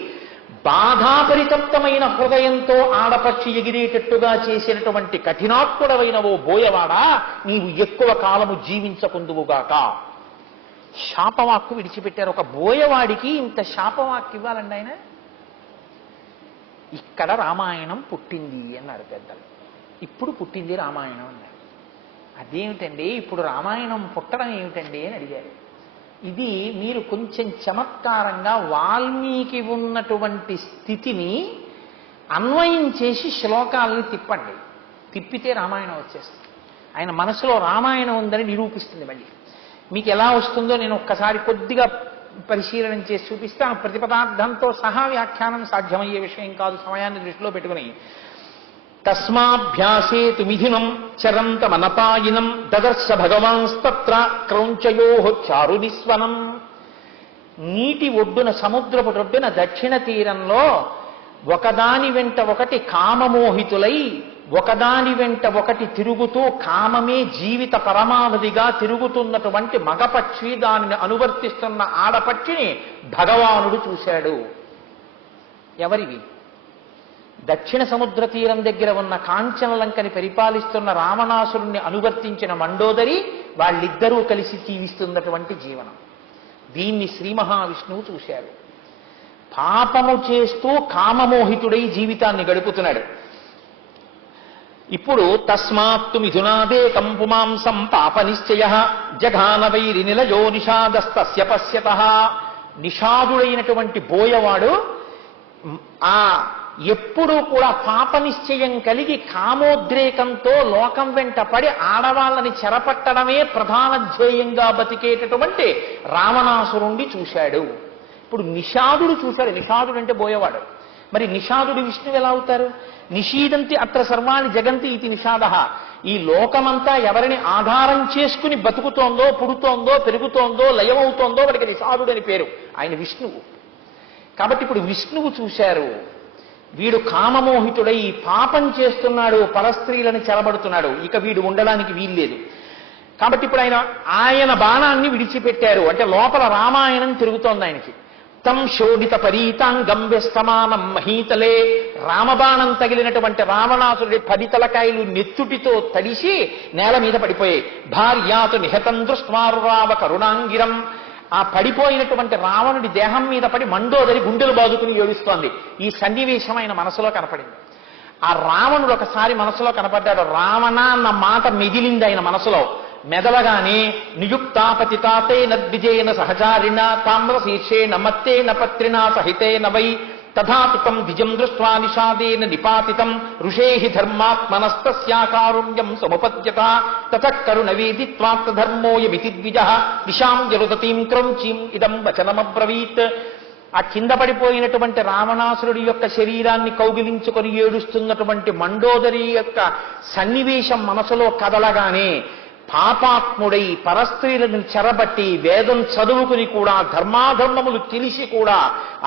బాధాపరితప్తమైన హృదయంతో ఆడపక్షి ఎగిరేటట్టుగా చేసినటువంటి కఠినాత్ముడవైన ఓ బోయవాడా, నీవు ఎక్కువ కాలము జీవించకుందువుగాక. శాపవాక్కు విడిచిపెట్టారు. ఒక బోయవాడికి ఇంత శాపవాక్కు ఇవ్వాలండి ఆయన? ఇక్కడ రామాయణం పుట్టింది అన్నారు పెద్దలు. ఇప్పుడు పుట్టింది రామాయణం అన్నారు. అదేమిటండి ఇప్పుడు రామాయణం పుట్టడం ఏమిటండి అని అడిగారు. ఇది మీరు కొంచెం చమత్కారంగా వాల్మీకి ఉన్నటువంటి స్థితిని అన్వయం చేసి శ్లోకాలని తిప్పండి. తిప్పితే రామాయణం వచ్చేస్తుంది. ఆయన మనసులో రామాయణం ఉందని నిరూపిస్తుంది. మళ్ళీ మీకు ఎలా వస్తుందో నేను ఒక్కసారి కొద్దిగా పరిశీలన చేసి చూపిస్తాను. ప్రతిపదార్థంతో సహా వ్యాఖ్యానం సాధ్యమయ్యే విషయం కాదు, సమయాన్ని దృష్టిలో పెట్టుకుని. తస్మాభ్యాసేతు మిథునం చరంతమనపాయినం దదర్శ భగవాన్స్తత్ర క్రౌంచయో చారునిస్వనం. నీటి ఒడ్డున, సముద్రపు ఒడ్డున దక్షిణ తీరంలో ఒకదాని వెంట ఒకటి కామమోహితులై ఒకదాని వెంట ఒకటి తిరుగుతూ కామమే జీవిత పరమావధిగా తిరుగుతున్నటువంటి మగపక్షి, దానిని అనువర్తిస్తున్న ఆడపక్షిని భగవానుడు చూశాడు. ఎవరివి? దక్షిణ సముద్ర తీరం దగ్గర ఉన్న కాంచనలంకని పరిపాలిస్తున్న రావణాసురుణ్ణి అనువర్తించిన మండోదరి, వాళ్ళిద్దరూ కలిసి జీవిస్తున్నటువంటి జీవనం. దీన్ని శ్రీ మహావిష్ణువు చూశాడు. పాపము చేస్తూ కామమోహితుడై జీవితాన్ని గడుపుతున్నాడు. ఇప్పుడు తస్మాత్తు మిథునాదేకం పుమాంసం పాప నిశ్చయ జఘాన వైరి నిలయో నిషాదస్తస్య పశ్యతః. నిషాదుడైనటువంటి బోయవాడు ఆ ఎప్పుడూ కూడా పాప నిశ్చయం కలిగి కామోద్రేకంతో లోకం వెంట పడి ఆడవాళ్ళని చెరపట్టడమే ప్రధాన ధ్యేయంగా బతికేటటువంటి రావణాసురుణ్ణి చూశాడు. ఇప్పుడు నిషాదుడు చూశాడు. నిషాదుడు అంటే బోయవాడు. మరి నిషాదుడు విష్ణువు ఎలా అవుతారు? నిషీదంతి అత్ర సర్వాణి జగంతి ఇది నిషాద. ఈ లోకమంతా ఎవరిని ఆధారం చేసుకుని బతుకుతోందో, పుడుతోందో, పెరుగుతోందో, లయమవుతోందో వాడికి నిషాదుడు అని పేరు. ఆయన విష్ణువు. కాబట్టి ఇప్పుడు విష్ణువు చూశారు. వీడు కామమోహితుడై పాపం చేస్తున్నాడు, పరస్త్రీలను చెరబడుతున్నాడు, ఇక వీడు ఉండడానికి వీల్లేదు. కాబట్టి ఇప్పుడు ఆయన బాణాన్ని విడిచిపెట్టారు. అంటే లోపల రామాయణం తిరుగుతోంది ఆయనకి. తం శోభిత పరీతాంగం వ్యస్తమానం మహీతలే. రామబాణం తగిలినటువంటి రావణాసురుడి 10 తలకాయలు నెత్తుటితో తడిసి నేల మీద పడిపోయాయి. భార్యాతు నిహతం దృష్ట్వారురావ కరుణాంగిరం. ఆ పడిపోయినటువంటి రావణుడి దేహం మీద పడి మండోదరి గుండెలు బాదుకుని ఏడుస్తోంది. ఈ సన్నివేశం ఆయన మనసులో కనపడింది. ఆ రావణుడు ఒకసారి మనసులో కనపడ్డాడు. రావణ అన్న మాట మెదిలింది ఆయన మనసులో. మెదలగానే నియుక్తాపతితాతే నద్విజేన సహచారిణ తామ్రశీర్షేణ మత్తేన పత్రినా సహితేన వై తథాపితం ద్విజం దృష్ట్వా నిషాదేన నిపాతితం ఋషేహి ధర్మాత్మనస్తస్యాకారుణ్యం సముపద్యత తతః కరుణవేదిత్వాత్మధర్మోయమితి ద్విజః దిశాం జరుదతీం క్రౌంచీం ఇదం వచనమబ్రవీత్. ఆ కింద పడిపోయినటువంటి రావణాసురుడి యొక్క శరీరాన్ని కౌగిలించుకొని ఏడుస్తున్నటువంటి మండోదరి యొక్క సన్నివేశం మనసులో కదలగానే పాపాత్ముడై పరస్త్రీలను చెరబట్టి వేదం చదువుకుని కూడా ధర్మాధర్మములు తెలిసి కూడా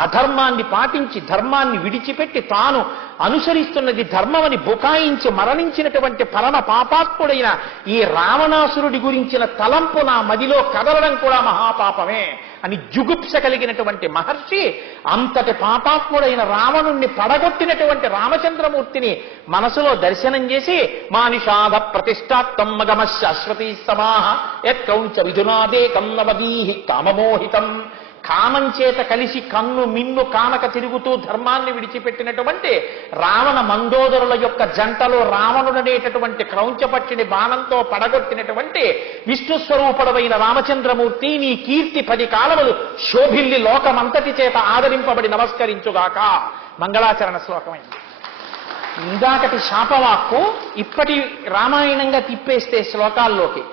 అధర్మాన్ని పాటించి ధర్మాన్ని విడిచిపెట్టి తాను అనుసరిస్తున్నది ధర్మమని బుకాయించి మరణించినటువంటి పరమ పాపాత్ముడైన ఈ రావణాసురుడి గురించిన తలంపు నా మదిలో కదలడం కూడా మహాపాపమే అని జుగుప్స కలిగినటువంటి మహర్షి అంతటి పాపాత్ముడైన రావణుణ్ణి పడగొట్టినటువంటి రామచంద్రమూర్తిని మనసులో దర్శనం చేసి మానిషాధ ప్రతిష్టాత్తం మగమ శాశ్వతీ సమాహ యత్కౌంచ విధునాదేకం నవదీహి కామమోహితం. కామం చేత కలిసి కన్ను మిన్ను కానక తిరుగుతూ ధర్మాన్ని విడిచిపెట్టినటువంటి రావణ మండోదరుల యొక్క జంటలో రావణుడనేటటువంటి క్రౌంచపక్షిని బాణంతో పడగొట్టినటువంటి విష్ణుస్వరూపుడమైన రామచంద్రమూర్తి నీ కీర్తి 10 కాలములు శోభిల్లి లోకమంతటి చేత ఆదరింపబడి నమస్కరించుగాక. మంగళాచరణ శ్లోకమైంది. ఇందాకటి శాపవాక్కు ఇప్పటి రామాయణంగా తిప్పేస్తే శ్లోకాల్లోకి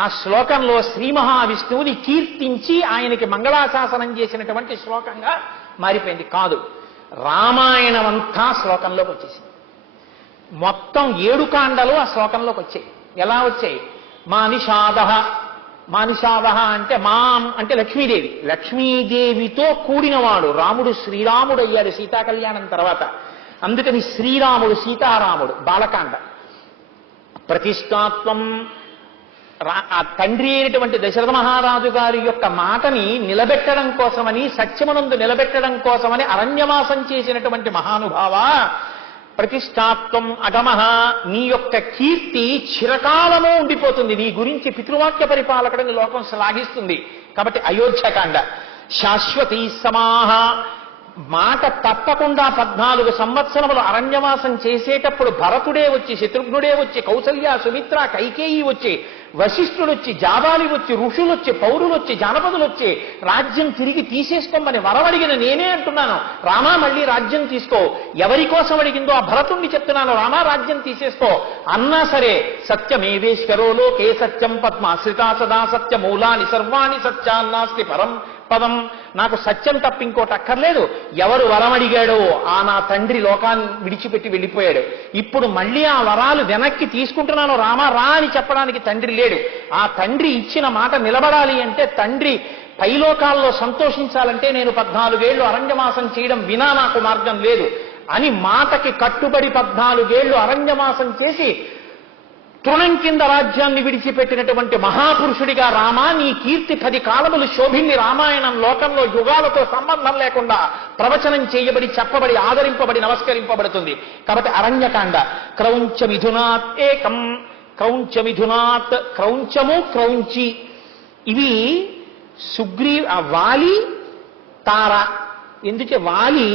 ఆ శ్లోకంలో శ్రీ మహావిష్ణువుని కీర్తించి ఆయనకి మంగళాశాసనం చేసినటువంటి శ్లోకంగా మారిపోయింది. కాదు, రామాయణమంతా శ్లోకంలోకి వచ్చేసింది. మొత్తం 7 కాండలు ఆ శ్లోకంలోకి వచ్చాయి. ఎలా వచ్చాయి? మానిషాద అంటే మాం అంటే లక్ష్మీదేవి. లక్ష్మీదేవితో కూడినవాడు రాముడు. శ్రీరాముడు అయ్యాడు సీతా కళ్యాణం తర్వాత. అందుకని శ్రీరాముడు సీతారాముడు బాలకాండ. ప్రతిష్టాత్వం ఆ తండ్రి అయినటువంటి దశరథ మహారాజు గారి యొక్క మాటని నిలబెట్టడం కోసమని, సత్యమునందు నిలబెట్టడం కోసమని అరణ్యవాసం చేసినటువంటి మహానుభావ. ప్రతిష్టాత్వం అగమః, నీ యొక్క కీర్తి చిరకాలము ఉండిపోతుంది. నీ గురించి పితృవాక్య పరిపాలకుడిని లోకం శ్లాఘిస్తుంది. కాబట్టి అయోధ్యకాండ. శాశ్వతీ సమాహ, మాట తప్పకుండా 14 సంవత్సరములు అరణ్యవాసం చేసేటప్పుడు భరతుడే వచ్చి, శత్రుఘ్నుడే వచ్చి, కౌసల్య, సుమిత్ర, కైకేయి వచ్చి, వశిష్ఠుడు వచ్చి, జాబాలి వచ్చి, ఋషులు వచ్చి, పౌరులు వచ్చి, జానపదులు వచ్చి రాజ్యం తిరిగి తీసేసుకోమని వరమడిగిన నేనే అంటున్నాను, రామా మళ్ళీ రాజ్యం తీసుకో. ఎవరి కోసం అడిగిందో ఆ భరతుణ్ణి చెప్తున్నాను, రామా రాజ్యం తీసేసుకో అన్నా సరే, సత్యమేవేశ్వరో లోకే సత్యం పద్మాశ్రితా సదా సత్యమూలాని సర్వాణి సత్యాన్నాస్తి పరం పదం, నాకు సత్యం తప్ప ఇంకోటి అక్కర్లేదు. ఎవరు వరం అడిగాడో ఆ నా తండ్రి లోకాన్ని విడిచిపెట్టి వెళ్ళిపోయాడు. ఇప్పుడు మళ్ళీ ఆ వరాలు వెనక్కి తీసుకుంటున్నాను రామా రా అని చెప్పడానికి తండ్రి లేడు. ఆ తండ్రి ఇచ్చిన మాట నిలబడాలి అంటే, తండ్రి పైలోకాల్లో సంతోషించాలంటే నేను 14 ఏళ్లు అరణ్యవాసం చేయడం వినా నాకు మార్గం లేదు అని మాటకి కట్టుబడి 14 ఏళ్లు అరణ్యవాసం చేసి తృణం కింద రాజ్యాన్ని విడిచిపెట్టినటువంటి మహాపురుషుడిగా రామా నీ కీర్తి 10 కాలములు శోభిల్లి రామాయణం లోకంలో యుగాలతో సంబంధం లేకుండా ప్రవచనం చేయబడి, చెప్పబడి, ఆదరింపబడి, నమస్కరింపబడుతుంది. కాబట్టి అరణ్యకాండ. క్రౌంచ మిథునాత్ ఏకం, క్రౌంచ మిథునాత్, క్రౌంచము క్రౌంచి ఇవి వాలి తార. ఎందుకే వాలి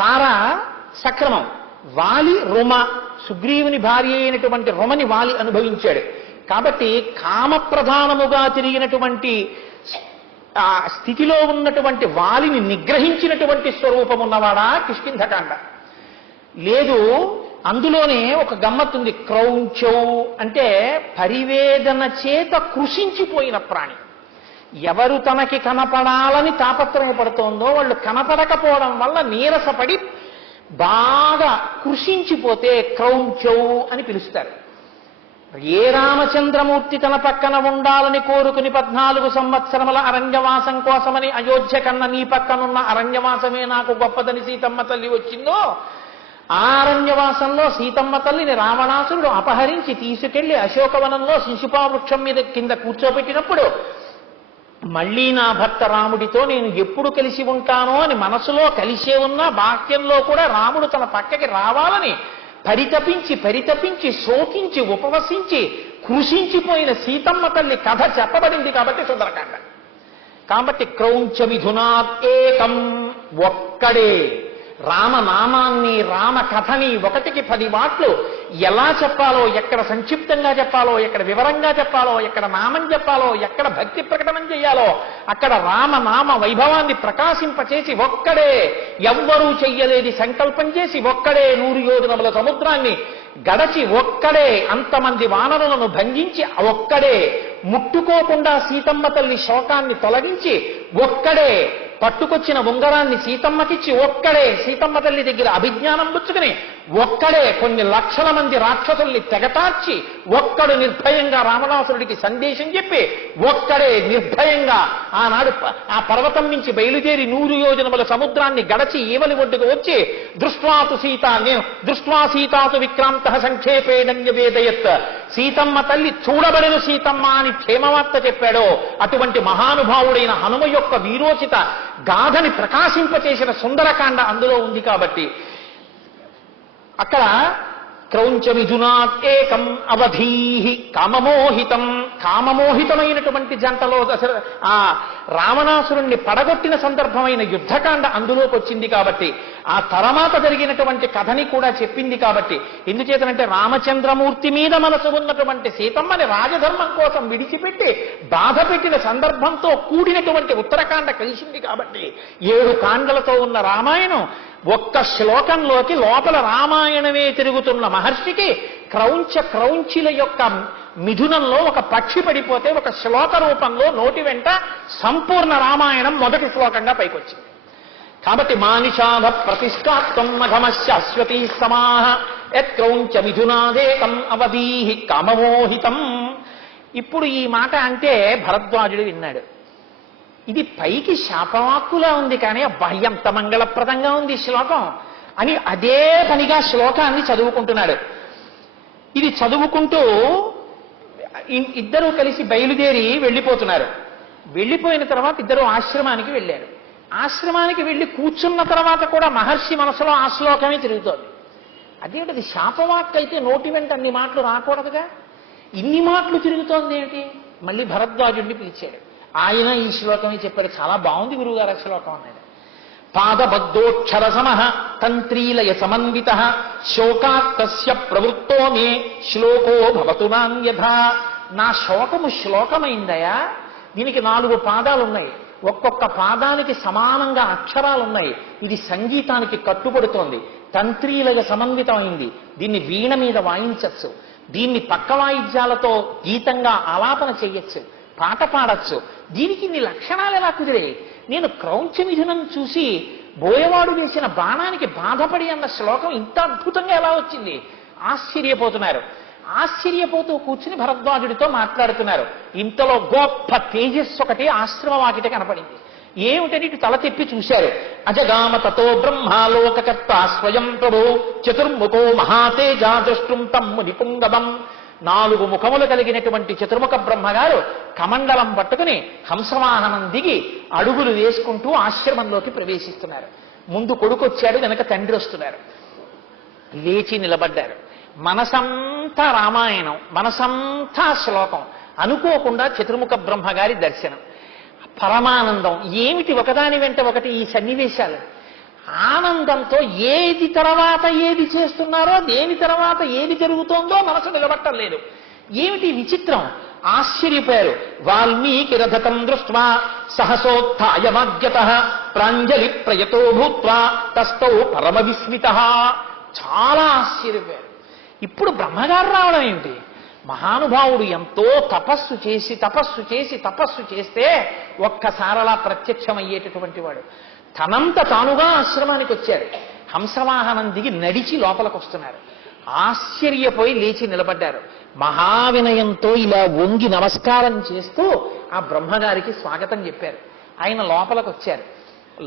తార సక్రమం, వాలి రుమ, సుగ్రీవుని భార్య అయినటువంటి రుమని వాలి అనుభవించాడు. కాబట్టి కామప్రధానముగా తిరిగినటువంటి ఆ స్థితిలో ఉన్నటువంటి వాలిని నిగ్రహించినటువంటి స్వరూపం ఉన్నవాడా కిష్కింధకాండ. లేదు, అందులోనే ఒక గమ్మత్తుంది. క్రౌంచౌ అంటే పరివేదన చేత కృషించిపోయిన ప్రాణి. ఎవరు తనకి కనపడాలని తాపత్రయపడుతోందో వాళ్ళు కనపడకపోవడం వల్ల నీరసపడి బాగా కృషించిపోతే క్రౌంచౌ అని పిలుస్తారు. ఏ రామచంద్రమూర్తి తన పక్కన ఉండాలని కోరుకుని 14 సంవత్సరముల అరణ్యవాసం కోసమని అయోధ్య కన్నా నీ పక్కనున్న అరణ్యవాసమే నాకు గొప్పదని సీతమ్మ తల్లి వచ్చిందో, ఆ అరణ్యవాసంలో సీతమ్మ తల్లిని రావణాసురుడు అపహరించి తీసుకెళ్లి అశోకవనంలో శిశుపావృక్షం మీద కింద కూర్చోబెట్టినప్పుడు మళ్లీ నా భర్త రాముడితో నేను ఎప్పుడు కలిసి ఉంటానో అని మనసులో కలిసే ఉన్న వాక్యంలో కూడా రాముడు తన పక్కకి రావాలని పరితపించి శోకించి ఉపవసించి కృషించిపోయిన సీతమ్మ తల్లి కథ చెప్పబడింది కాబట్టి సుందరకాండ. కాబట్టి క్రౌంచ మిథునాత్ ఏకం, ఒక్కడే రామనామాన్ని రామ కథని 1కి 10 మాటలు ఎలా చెప్పాలో, ఎక్కడ సంక్షిప్తంగా చెప్పాలో, ఎక్కడ వివరంగా చెప్పాలో, ఎక్కడ నామం చెప్పాలో, ఎక్కడ భక్తి ప్రకటనం చేయాలో అక్కడ రామనామ వైభవాన్ని ప్రకాశింపచేసి ఒక్కడే, ఎవ్వరూ చెయ్యలేని సంకల్పం చేసి ఒక్కడే 100 యోజనముల సముద్రాన్ని గడచి ఒక్కడే అంతమంది వానరులను భంజించి ఒక్కడే ముట్టుకోకుండా సీతమ్మ తల్లి శోకాన్ని తొలగించి ఒక్కడే పట్టుకొచ్చిన ఉంగరాన్ని సీతమ్మకిచ్చి ఒక్కడే సీతమ్మ తల్లి దగ్గర అభిజ్ఞానం పుచ్చుకుని ఒక్కడే కొన్ని లక్షల మంది రాక్షసుల్ని తెగటార్చి ఒక్కడు నిర్భయంగా రావణాసురుడికి సందేశం చెప్పి ఒక్కడే నిర్భయంగా ఆనాడు ఆ పర్వతం నుంచి బయలుదేరి 100 యోజనముల సముద్రాన్ని గడచి ఈవలి ఒడ్డుకు వచ్చి దృష్ట్వా సీతాతు విక్రాంత సంక్షేపేణ్యవేదయత్, సీతమ్మ తల్లి చూడబడిన సీతమ్మ అని క్షేమవార్త చెప్పాడో అటువంటి మహానుభావుడైన హనుమ యొక్క వీరోచిత గాథని ప్రకాశింపచేసిన సుందరకాండ అందులో ఉంది. కాబట్టి అక్కడ క్రౌంచ మిథునాత్ ఏకం అవధీహి కామమోహితం, కామమోహితమైనటువంటి జంటలో ఆ రావణాసురుణ్ణి పడగొట్టిన సందర్భమైన యుద్ధకాండ అందులోకి వచ్చింది. కాబట్టి ఆ తర్వాత జరిగినటువంటి కథని కూడా చెప్పింది. కాబట్టి ఎందుచేతనంటే రామచంద్రమూర్తి మీద మనసు ఉన్నటువంటి సీతమ్మని రాజధర్మం కోసం విడిచిపెట్టి బాధ పెట్టిన సందర్భంతో కూడినటువంటి ఉత్తరకాండ కలిసింది. కాబట్టి 7 కాండలతో ఉన్న రామాయణం ఒక్క శ్లోకంలోకి లోపల రామాయణమే తిరుగుతున్న మహర్షికి క్రౌంచిల యొక్క మిథునంలో ఒక పక్షి పడిపోతే ఒక శ్లోక రూపంలో నోటి వెంట సంపూర్ణ రామాయణం మొదటి శ్లోకంగా పైకొచ్చింది. కాబట్టి మానిషాధ ప్రతిష్టాత్వం మఘమశాశ్వతీ సమాహ యత్క్రౌంచ మిథునాదేకం అవధీహి కామమోహితం. ఇప్పుడు ఈ మాట అంటే భరద్వాజుడు విన్నాడు. ఇది పైకి శాపవాక్కులా ఉంది కానీ ఎంత మంగళప్రదంగా ఉంది శ్లోకం అని అదే పనిగా శ్లోకాన్ని చదువుకుంటున్నాడు. ఇది చదువుకుంటూ ఇద్దరూ కలిసి బయలుదేరి వెళ్ళిపోతున్నారు. వెళ్ళిపోయిన తర్వాత ఇద్దరు ఆశ్రమానికి వెళ్ళారు. ఆశ్రమానికి వెళ్ళి కూర్చున్న తర్వాత కూడా మహర్షి మనసులో ఆ శ్లోకమే తిరుగుతోంది. అదేంటది శాపవాక్ అయితే నోటి వెంట అన్ని మాటలు రాకూడదుగా, ఇన్ని మాటలు తిరుగుతోంది ఏమిటి? మళ్ళీ భరద్వాజుడిని పిలిచాడు. ఆయన ఈ శ్లోకమే చెప్పారు. చాలా బాగుంది గురువుగారు ఆ శ్లోకం అన్నాడు. పాదబద్ధోక్షర సమః తంత్రీలయ సమన్విత శోకాత్తస్య ప్రవృత్తో మే శ్లోకో భవతు నాన్యథా. నా శోకము శ్లోకమైందయా. దీనికి 4 పాదాలు ఉన్నాయి, ఒక్కొక్క పాదానికి సమానంగా అక్షరాలు ఉన్నాయి. ఇది సంగీతానికి కట్టుబడుతోంది, తంత్రీలయ సమన్వితమైంది. దీన్ని వీణ మీద వాయించచ్చు, దీన్ని పక్క వాయిద్యాలతో గీతంగా ఆలాపన చెయ్యొచ్చు, పాట పాడచ్చు. దీనికి ఇన్ని లక్షణాలు ఎలా కుదిరాయి? నేను క్రౌంచ మిథునం చూసి బోయవాడు వేసిన బాణానికి బాధపడి అన్న శ్లోకం ఇంత అద్భుతంగా ఎలా వచ్చింది? ఆశ్చర్యపోతున్నారు. ఆశ్చర్యపోతూ కూర్చుని భరద్వాజుడితో మాట్లాడుతున్నారు. ఇంతలో గొప్ప తేజస్సు ఒకటి ఆశ్రమ వాకిట కనపడింది. ఏమిటని ఇటు తల తెప్పి చూశారు. అజగామ తతో బ్రహ్మాలోకకర్త స్వయం ప్రభు చతుర్ముఖో మహాతేజా ద్రష్టుం తమ్ము నిపుంగమం. 4 ముఖములు కలిగినటువంటి చతుర్ముఖ బ్రహ్మగారు కమండలం పట్టుకుని హంసవాహనం దిగి అడుగులు వేసుకుంటూ ఆశ్రమంలోకి ప్రవేశిస్తున్నారు. ముందు కొడుకు వచ్చాడు, వెనక తండ్రి వస్తున్నారు. లేచి నిలబడ్డారు. మనసంతా రామాయణం, మనసంతా శ్లోకం. అనుకోకుండా చతుర్ముఖ బ్రహ్మగారి దర్శనం, పరమానందం. ఏమిటి ఒకదాని వెంట ఒకటి ఈ సన్నివేశాలు? ఆనందంతో ఏది తర్వాత ఏది చేస్తున్నారో, దేని తర్వాత ఏది జరుగుతోందో మనసు నిలబట్టలేదు. ఏమిటి విచిత్రం? ఆశ్చర్యపోయారు. వాల్మీకి రథతం దృష్ట్వా సహసోత్థాయమాద్యతః ప్రాంజలి ప్రయతో భూత్వా తస్థౌ పరమ విస్మితః. చాలా ఆశ్చర్యపోయారు. ఇప్పుడు బ్రహ్మగారు రావడం ఏమిటి? మహానుభావుడు ఎంతో తపస్సు చేసి తపస్సు చేసి తపస్సు చేస్తే ఒక్కసారలా ప్రత్యక్షమయ్యేటటువంటి వాడు తనంత తానుగా ఆశ్రమానికి వచ్చారు. హంసవాహనం దిగి నడిచి లోపలికి వస్తున్నారు. ఆశ్చర్యపోయి లేచి నిలబడ్డారు. మహావినయంతో ఇలా వంగి నమస్కారం చేస్తూ ఆ బ్రహ్మగారికి స్వాగతం చెప్పారు. ఆయన లోపలికి వచ్చారు.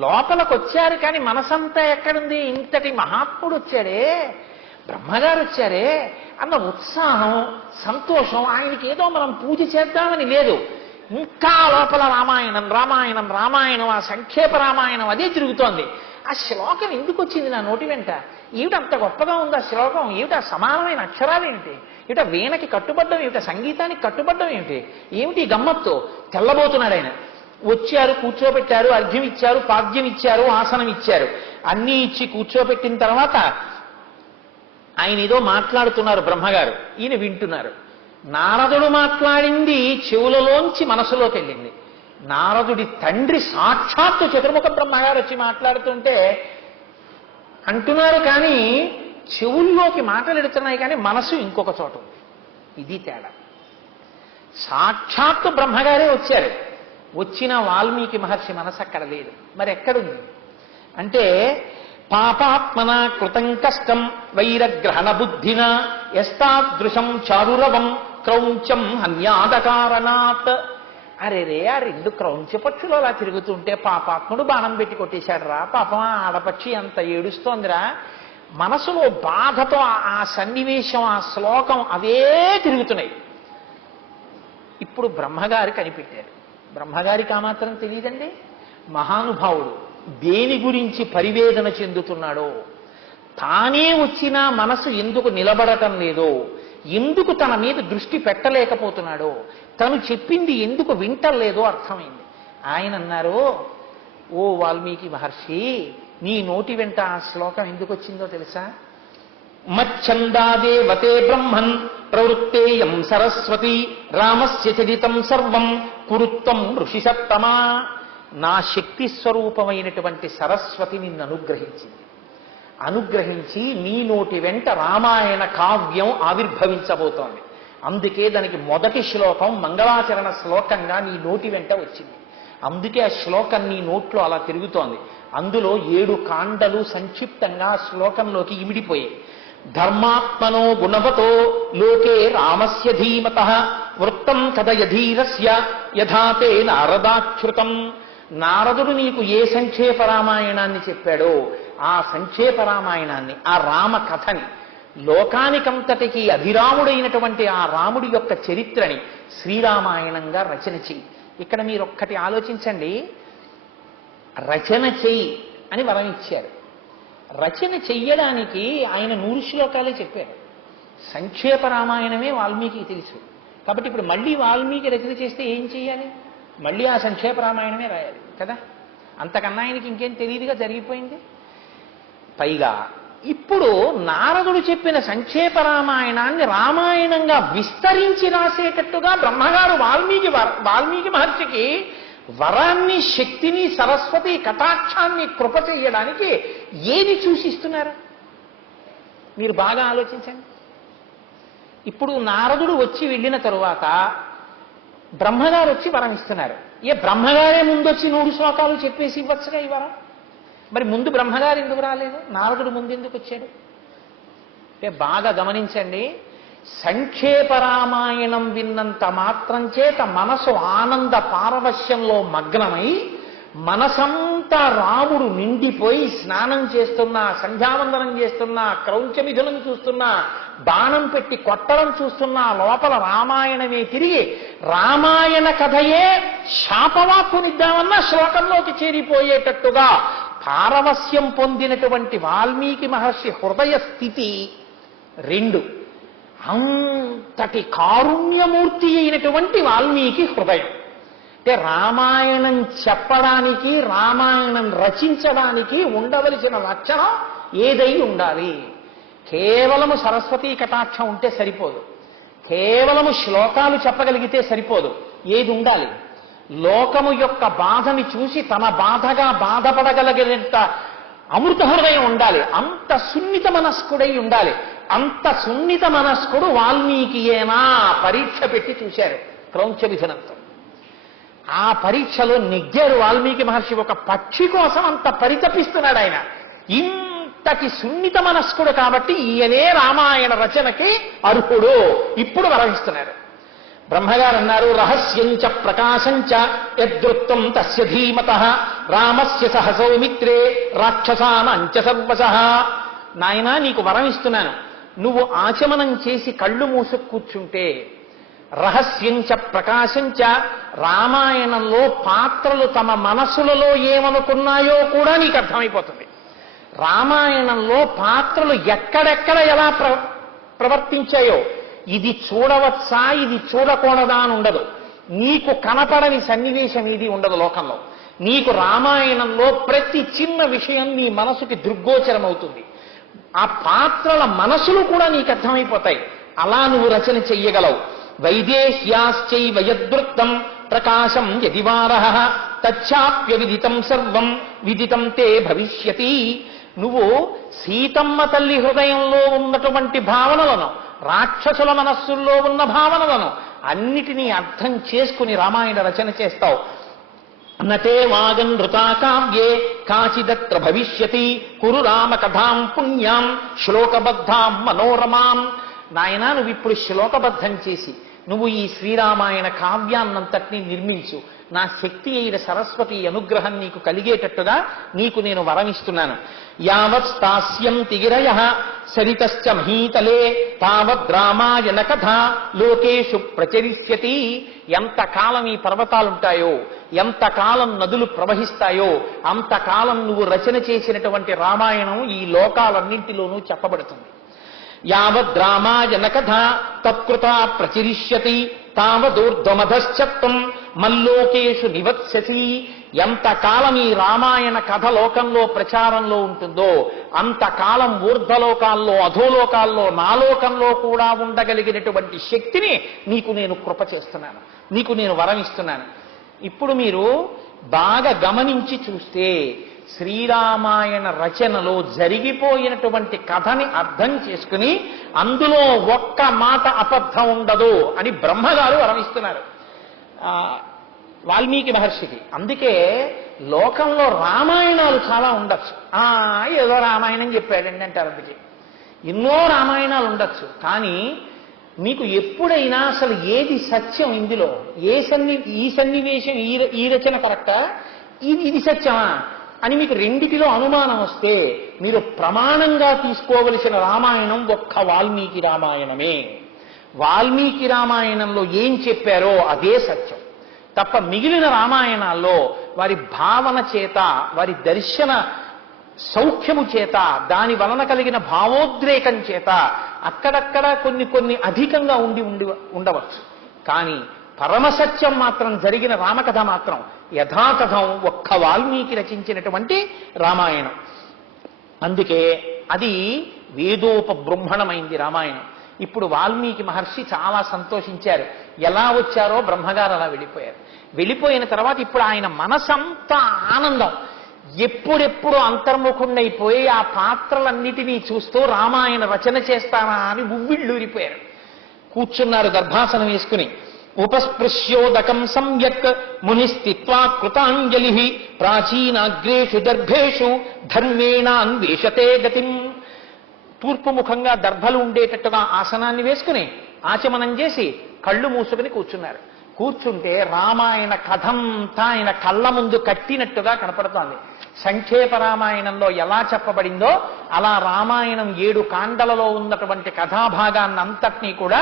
లోపలికి వచ్చారు కానీ మనసంతా ఎక్కడుంది? ఇంతటి మహాత్ముడు వచ్చాడే, బ్రహ్మగారు వచ్చారే అన్న ఉత్సాహం, సంతోషం. ఆయనకి ఏదో మనం పూజ చేద్దామని లేదు. ఇంకా లోపల రామాయణం రామాయణం రామాయణం, ఆ సంక్షేప రామాయణం అదే తిరుగుతోంది. ఆ శ్లోకం ఎందుకు వచ్చింది నా నోటి వెంట? ఏమిటి అంత గొప్పగా ఉంది ఆ శ్లోకం? ఏమిటి ఆ సమానమైన అక్షరాలు ఏమిటి? ఏమిటా వీణకి కట్టుబడ్డం ఏమిటా? సంగీతానికి కట్టుబడ్డం ఏమిటి? ఏమిటి గమ్మత్తు? తెల్లబోతున్నాడు ఆయన. వచ్చారు, కూర్చోబెట్టారు, అర్ఘ్యం ఇచ్చారు, పాద్యం ఇచ్చారు, ఆసనం ఇచ్చారు. అన్నీ ఇచ్చి కూర్చోబెట్టిన తర్వాత ఆయన ఏదో మాట్లాడుతున్నారు బ్రహ్మగారు. ఈయన వింటున్నారు. నారదుడు మాట్లాడింది చెవులలోంచి మనసులోకి వెళ్ళింది. నారదుడి తండ్రి సాక్షాత్తు చతుర్ముఖ బ్రహ్మగారు వచ్చి మాట్లాడుతుంటే అంటున్నారు, కానీ చెవుల్లోకి మాటలు ఎడుతున్నాయి, కానీ మనసు ఇంకొక చోట ఉంది. ఇది తేడా. సాక్షాత్తు బ్రహ్మగారే వచ్చారు. వచ్చిన వాల్మీకి మహర్షి మనసు అక్కడ లేదు. మరి ఎక్కడుంది అంటే, పాపాత్మన కృతం కష్టం వైరగ్రహణ బుద్ధిన యస్తాదృశం చారురవం క్రౌంచం హన్యాదకారణాత్. అరేరే, ఆ 2 క్రౌంచ పక్షులు అలా తిరుగుతుంటే పాపాత్ముడు బాణం పెట్టి కొట్టేశాడు రా, పాపం ఆ ఆడపక్షి అంత ఏడుస్తోందిరా. మనసులో బాధతో ఆ సన్నివేశం, ఆ శ్లోకం అవే తిరుగుతున్నాయి. ఇప్పుడు బ్రహ్మగారు కనిపెట్టారు. బ్రహ్మగారికి ఆ మాత్రం తెలియదండి. మహానుభావుడు దేని గురించి పరివేదన చెందుతున్నాడో, తానే వచ్చినా మనసు ఎందుకు నిలబడటం లేదో, ఎందుకు తన మీద దృష్టి పెట్టలేకపోతున్నాడో, తను చెప్పింది ఎందుకు వింటలేదో అర్థమైంది. ఆయన అన్నారు, ఓ వాల్మీకి మహర్షి, నీ నోటి వెంట ఆ శ్లోకం ఎందుకు వచ్చిందో తెలుసా? మచ్చందాదేవతే బ్రహ్మన్ ప్రవృత్తేయం సరస్వతి రామస్య చరితం సర్వం కురుత్వం ఋషిసత్తమా. నా శక్తి స్వరూపమైనటువంటి సరస్వతి నిన్ను అనుగ్రహించింది. అనుగ్రహించి నీ నోటి వెంట రామాయణ కావ్యం ఆవిర్భవించబోతోంది. అందుకే దానికి మొదటి శ్లోకం మంగళాచరణ శ్లోకంగా నీ నోటి వెంట వచ్చింది. అందుకే ఆ శ్లోకం నీ నోట్లో అలా తిరుగుతోంది. అందులో 7 కాండలు సంక్షిప్తంగా శ్లోకంలోకి ఇమిడిపోయాయి. ధర్మాత్మనో గుణవతో లోకే రామస్య ధీమతః వృత్తం కథయధీరస్య యథాతే నారదాచ్యుతం. నారదుడు నీకు ఏ సంక్షేప రామాయణాన్ని చెప్పాడో ఆ సంక్షేప రామాయణాన్ని, ఆ రామ కథని, లోకానికంతటికి అభిరాముడైనటువంటి ఆ రాముడి యొక్క చరిత్రని శ్రీరామాయణంగా రచన చెయ్యి. ఇక్కడ మీరు ఒక్కటి ఆలోచించండి. రచన చెయ్యి అని వరం ఇచ్చారు. రచన చెయ్యడానికి ఆయన 100 శ్లోకాలే చెప్పారు. సంక్షేప రామాయణమే వాల్మీకి తెలుసు. కాబట్టి ఇప్పుడు మళ్ళీ వాల్మీకి రచన చేస్తే ఏం చెయ్యాలి? మళ్ళీ ఆ సంక్షేప రామాయణమే రాయాలి కదా. అంతకన్నా ఆయనకి ఇంకేం తెలియదుగా జరిగిపోయింది. పైగా ఇప్పుడు నారదుడు చెప్పిన సంక్షేప రామాయణాన్ని రామాయణంగా విస్తరించి రాసేటట్టుగా బ్రహ్మగారు వాల్మీకి మహర్షికి వరాన్ని, శక్తిని, సరస్వతి కటాక్షాన్ని కృప చేయడానికి ఏది సూచిస్తున్నారు మీరు బాగా ఆలోచించండి. ఇప్పుడు నారదుడు వచ్చి వెళ్ళిన తరువాత బ్రహ్మగారు వచ్చి వరం ఇస్తున్నారు. బ్రహ్మగారే ముందొచ్చి 100 శ్లోకాలు చెప్పేసి ఇవ్వచ్చుగా ఈ వరం. మరి ముందు బ్రహ్మగారు ఎందుకు రాలేదు? నారదుడు ముందు ఎందుకు వచ్చాడు? అంటే బాగా గమనించండి. సంక్షేప రామాయణం విన్నంత మాత్రం చేత మనసు ఆనంద పారవశ్యంలో మగ్నమై మనసంతా రాముడు నిండిపోయి స్నానం చేస్తున్నా, సంధ్యావందనం చేస్తున్నా, క్రౌంచమిథునం చూస్తున్నా, బాణం పెట్టి కొట్టడం చూస్తున్నా, లోపల రామాయణమే తిరిగి రామాయణ కథయే శాపవాక్కునిద్దామన్న శ్లోకంలోకి చేరిపోయేటట్టుగా పారవస్యం పొందినటువంటి వాల్మీకి మహర్షి హృదయ స్థితి 2. అంతటి కారుణ్యమూర్తి అయినటువంటి వాల్మీకి హృదయం. అంటే రామాయణం చెప్పడానికి, రామాయణం రచించడానికి ఉండవలసిన లక్షణం ఏదై ఉండాలి? కేవలము సరస్వతీ కటాక్షం ఉంటే సరిపోదు, కేవలము శ్లోకాలు చెప్పగలిగితే సరిపోదు. ఏది ఉండాలి? లోకము యొక్క బాధని చూసి తన బాధగా బాధపడగలిగినంత అమృత హృదయం ఉండాలి. అంత సున్నిత మనస్కుడై ఉండాలి. అంత సున్నిత మనస్కుడు వాల్మీకియేనా పరీక్ష పెట్టి చూశారు క్రౌంచమిథునంతో. ఆ పరీక్షలో నెగ్గారు వాల్మీకి మహర్షి. ఒక పక్షి కోసం అంత పరితపిస్తున్నాడు ఆయన. ఇంతటి సున్నిత మనస్కుడు కాబట్టి ఈయనే రామాయణ రచనకి అర్హుడు. ఇప్పుడు వరమిస్తున్నారు. బ్రహ్మగారు అన్నారు, రహస్యంచ ప్రకాశంచ యదృత్తం తస్య ధీమతః రామస్య సహ సౌమిత్రే రాక్షసానంచ సర్వశః. నాయనా, నీకు వరం ఇస్తున్నాను. నువ్వు ఆచమనం చేసి కళ్ళు మూసు కూర్చుంటే రహస్యంచ ప్రకాశంచ, రామాయణంలో పాత్రలు తమ మనసులలో ఏమనుకున్నాయో కూడా నీకు అర్థమైపోతుంది. రామాయణంలో పాత్రలు ఎక్కడెక్కడ ఎలా ప్రవర్తించాయో ఇది చూడవచ్చా, ఇది చూడకూడదా అని ఉండదు. నీకు కనపడని సన్నివేశం ఇది ఉండదు లోకంలో. నీకు రామాయణంలో ప్రతి చిన్న విషయం నీ మనసుకి దృగ్గోచరం అవుతుంది. ఆ పాత్రల మనసులు కూడా నీకు అర్థమైపోతాయి. అలా నువ్వు రచన చెయ్యగలవు. వైదేహ్యాశ్చైవ యదృత్తం ప్రకాశం యదివారః తచ్చాప్య విదితం సర్వం విదితం తే భవిష్యతి. నువ్వు సీతమ్మ తల్లి హృదయంలో ఉన్నటువంటి భావనలను, రాక్షసుల మనస్సుల్లో ఉన్న భావనలను అన్నిటినీ అర్థం చేసుకుని రామాయణ రచన చేస్తావు. నటే వాగనృతా కావ్యే కాచిదత్ర భవిష్యతి కురు రామ కథాం పుణ్యాం శ్లోకబద్ధాం మనోరమాం. నాయనా, నువ్వు ఇప్పుడు శ్లోకబద్ధం చేసి నువ్వు ఈ శ్రీరామాయణ కావ్యాన్నంతటినీ నిర్మించు. నా శక్తి అయిన సరస్వతి అనుగ్రహం నీకు కలిగేటట్టుగా నీకు నేను వరమిస్తున్నాను. యావత్ స్థాస్యంతి గిరయః సరితశ్చ మహీతలే తావద్ రామాయణ కథ లోకేషు ప్రచరిష్యతి. ఎంతకాలం ఈ పర్వతాలుంటాయో, ఎంతకాలం నదులు ప్రవహిస్తాయో అంతకాలం నువ్వు రచన చేసినటువంటి రామాయణం ఈ లోకాలన్నింటిలోనూ చెప్పబడుతుంది. యావద్ రామాయణ కథ తత్కృత ప్రచరిష్యతి తావదూర్ధ్వమధశ్చత్వం మల్లోకేషు నివత్స్యసి. ఎంతకాలం ఈ రామాయణ కథ లోకంలో ప్రచారంలో ఉంటుందో అంతకాలం ఊర్ధ్వలోకాల్లో, అధోలోకాల్లో, నాలోకంలో కూడా ఉండగలిగినటువంటి శక్తిని నీకు నేను కృప చేస్తున్నాను, నీకు నేను వరం ఇస్తున్నాను. ఇప్పుడు మీరు బాగా గమనించి చూస్తే శ్రీరామాయణ రచనలో జరిగిపోయినటువంటి కథని అర్థం చేసుకుని అందులో ఒక్క మాట అబద్ధం ఉండదు అని బ్రహ్మగారు వరమిస్తున్నారు వాల్మీకి మహర్షికి. అందుకే లోకంలో రామాయణాలు చాలా ఉండొచ్చు. ఏదో రామాయణం చెప్పాడండి అంటారు. అందుకే ఎన్నో రామాయణాలు ఉండొచ్చు. కానీ మీకు ఎప్పుడైనా అసలు ఏది సత్యం, ఇందులో ఈ సన్నివేశం, ఈ రచన కరెక్టా, ఇది సత్యమా అని మీకు రెండిటిలో అనుమానం వస్తే మీరు ప్రమాణంగా తీసుకోవలసిన రామాయణం ఒక్క వాల్మీకి రామాయణమే. వాల్మీకి రామాయణంలో ఏం చెప్పారో అదే సత్యం తప్ప మిగిలిన రామాయణాల్లో వారి భావన చేత, వారి దర్శన సౌఖ్యము చేత, దాని వలన కలిగిన భావోద్రేకం చేత అక్కడక్కడ కొన్ని అధికంగా ఉండవచ్చు. కానీ పరమసత్యం మాత్రం జరిగిన రామకథ మాత్రం యథాతథం ఒక్క వాల్మీకి రచించినటువంటి రామాయణం. అందుకే అది వేదోపబృంహణమైంది రామాయణం. ఇప్పుడు వాల్మీకి మహర్షి చాలా సంతోషించారు. ఎలా వచ్చారో బ్రహ్మగారు అలా వెళ్ళిపోయారు. వెళ్ళిపోయిన తర్వాత ఇప్పుడు ఆయన మనసంతా ఆనందం. ఎప్పుడెప్పుడు అంతర్ముఖుణ్ణైపోయి ఆ పాత్రలన్నిటినీ చూస్తూ రామాయణ రచన చేస్తానా అని ఉవ్విళ్ళూరిపోయారు. కూర్చున్నారు గర్భాసనం వేసుకుని. ఉపస్పృశ్యోదకం సమ్యక్ మునిస్థిత్వా కృతాంజలి ప్రాచీనాగ్రేషు దర్భేషు ధర్మేణాన్వేషతే గతిం. తూర్పు ముఖంగా దర్భలు ఉండేటట్టుగా ఆసనాన్ని వేసుకుని ఆచమనం చేసి కళ్ళు మూసుకుని కూర్చున్నారు. కూర్చుంటే రామాయణ కథంతా ఆయన కళ్ళ ముందు కట్టినట్టుగా కనపడుతోంది. సంక్షేప రామాయణంలో ఎలా చెప్పబడిందో అలా రామాయణం 7 కాండలలో ఉన్నటువంటి కథాభాగాన్నంతటినీ కూడా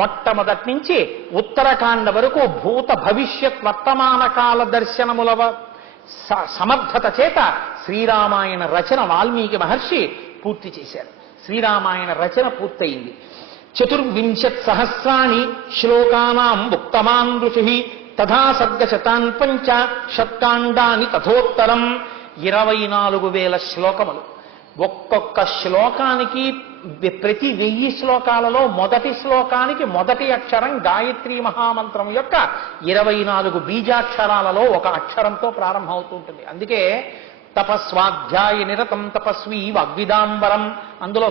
మొట్టమొదటి నుంచి ఉత్తరకాండ వరకు భూత భవిష్యత్ వర్తమాన కాల దర్శనముల సమర్థత చేత శ్రీరామాయణ రచన వాల్మీకి మహర్షి పూర్తి చేశారు. శ్రీరామాయణ రచన పూర్తయింది. 24,000 శ్లోకానాం ఉక్తమాన్ ఋషి తథా సర్గశతాన్ పంచ షట్కాండాని తథోత్తరం. 24,000 శ్లోకములు. ఒక్కొక్క శ్లోకానికి ప్రతి 1000 శ్లోకాలలో మొదటి శ్లోకానికి మొదటి అక్షరం గాయత్రీ మహామంత్రం యొక్క 24 బీజాక్షరాలలో ఒక అక్షరంతో ప్రారంభమవుతూ ఉంటుంది. అందుకే తపస్వాధ్యాయ నిరతం తపస్వీ వాగ్విదాంబరం, అందులో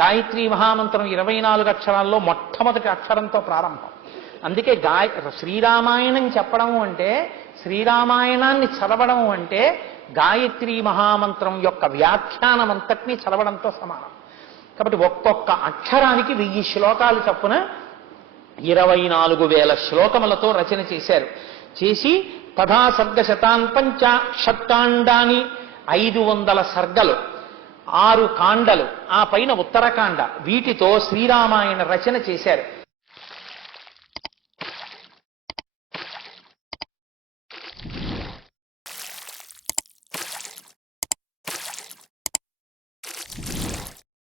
గాయత్రీ మహామంత్రం 24 అక్షరాల్లో మొట్టమొదటి అక్షరంతో ప్రారంభం. అందుకే శ్రీరామాయణం చెప్పడం అంటే, శ్రీరామాయణాన్ని చదవడం అంటే గాయత్రీ మహామంత్రం యొక్క వ్యాఖ్యానం అంతటినీ చదవడంతో సమానం. కాబట్టి ఒక్కొక్క అక్షరానికి 1000 శ్లోకాలు చొప్పున 24,000 శ్లోకములతో రచన చేశారు. చేసి తథా సర్గశతాన్ పంచ షట్కాండాని 500 సర్గలు, 6 కాండలు, ఆ పైన ఉత్తరకాండ, వీటితో శ్రీరామాయణ రచన చేశారు.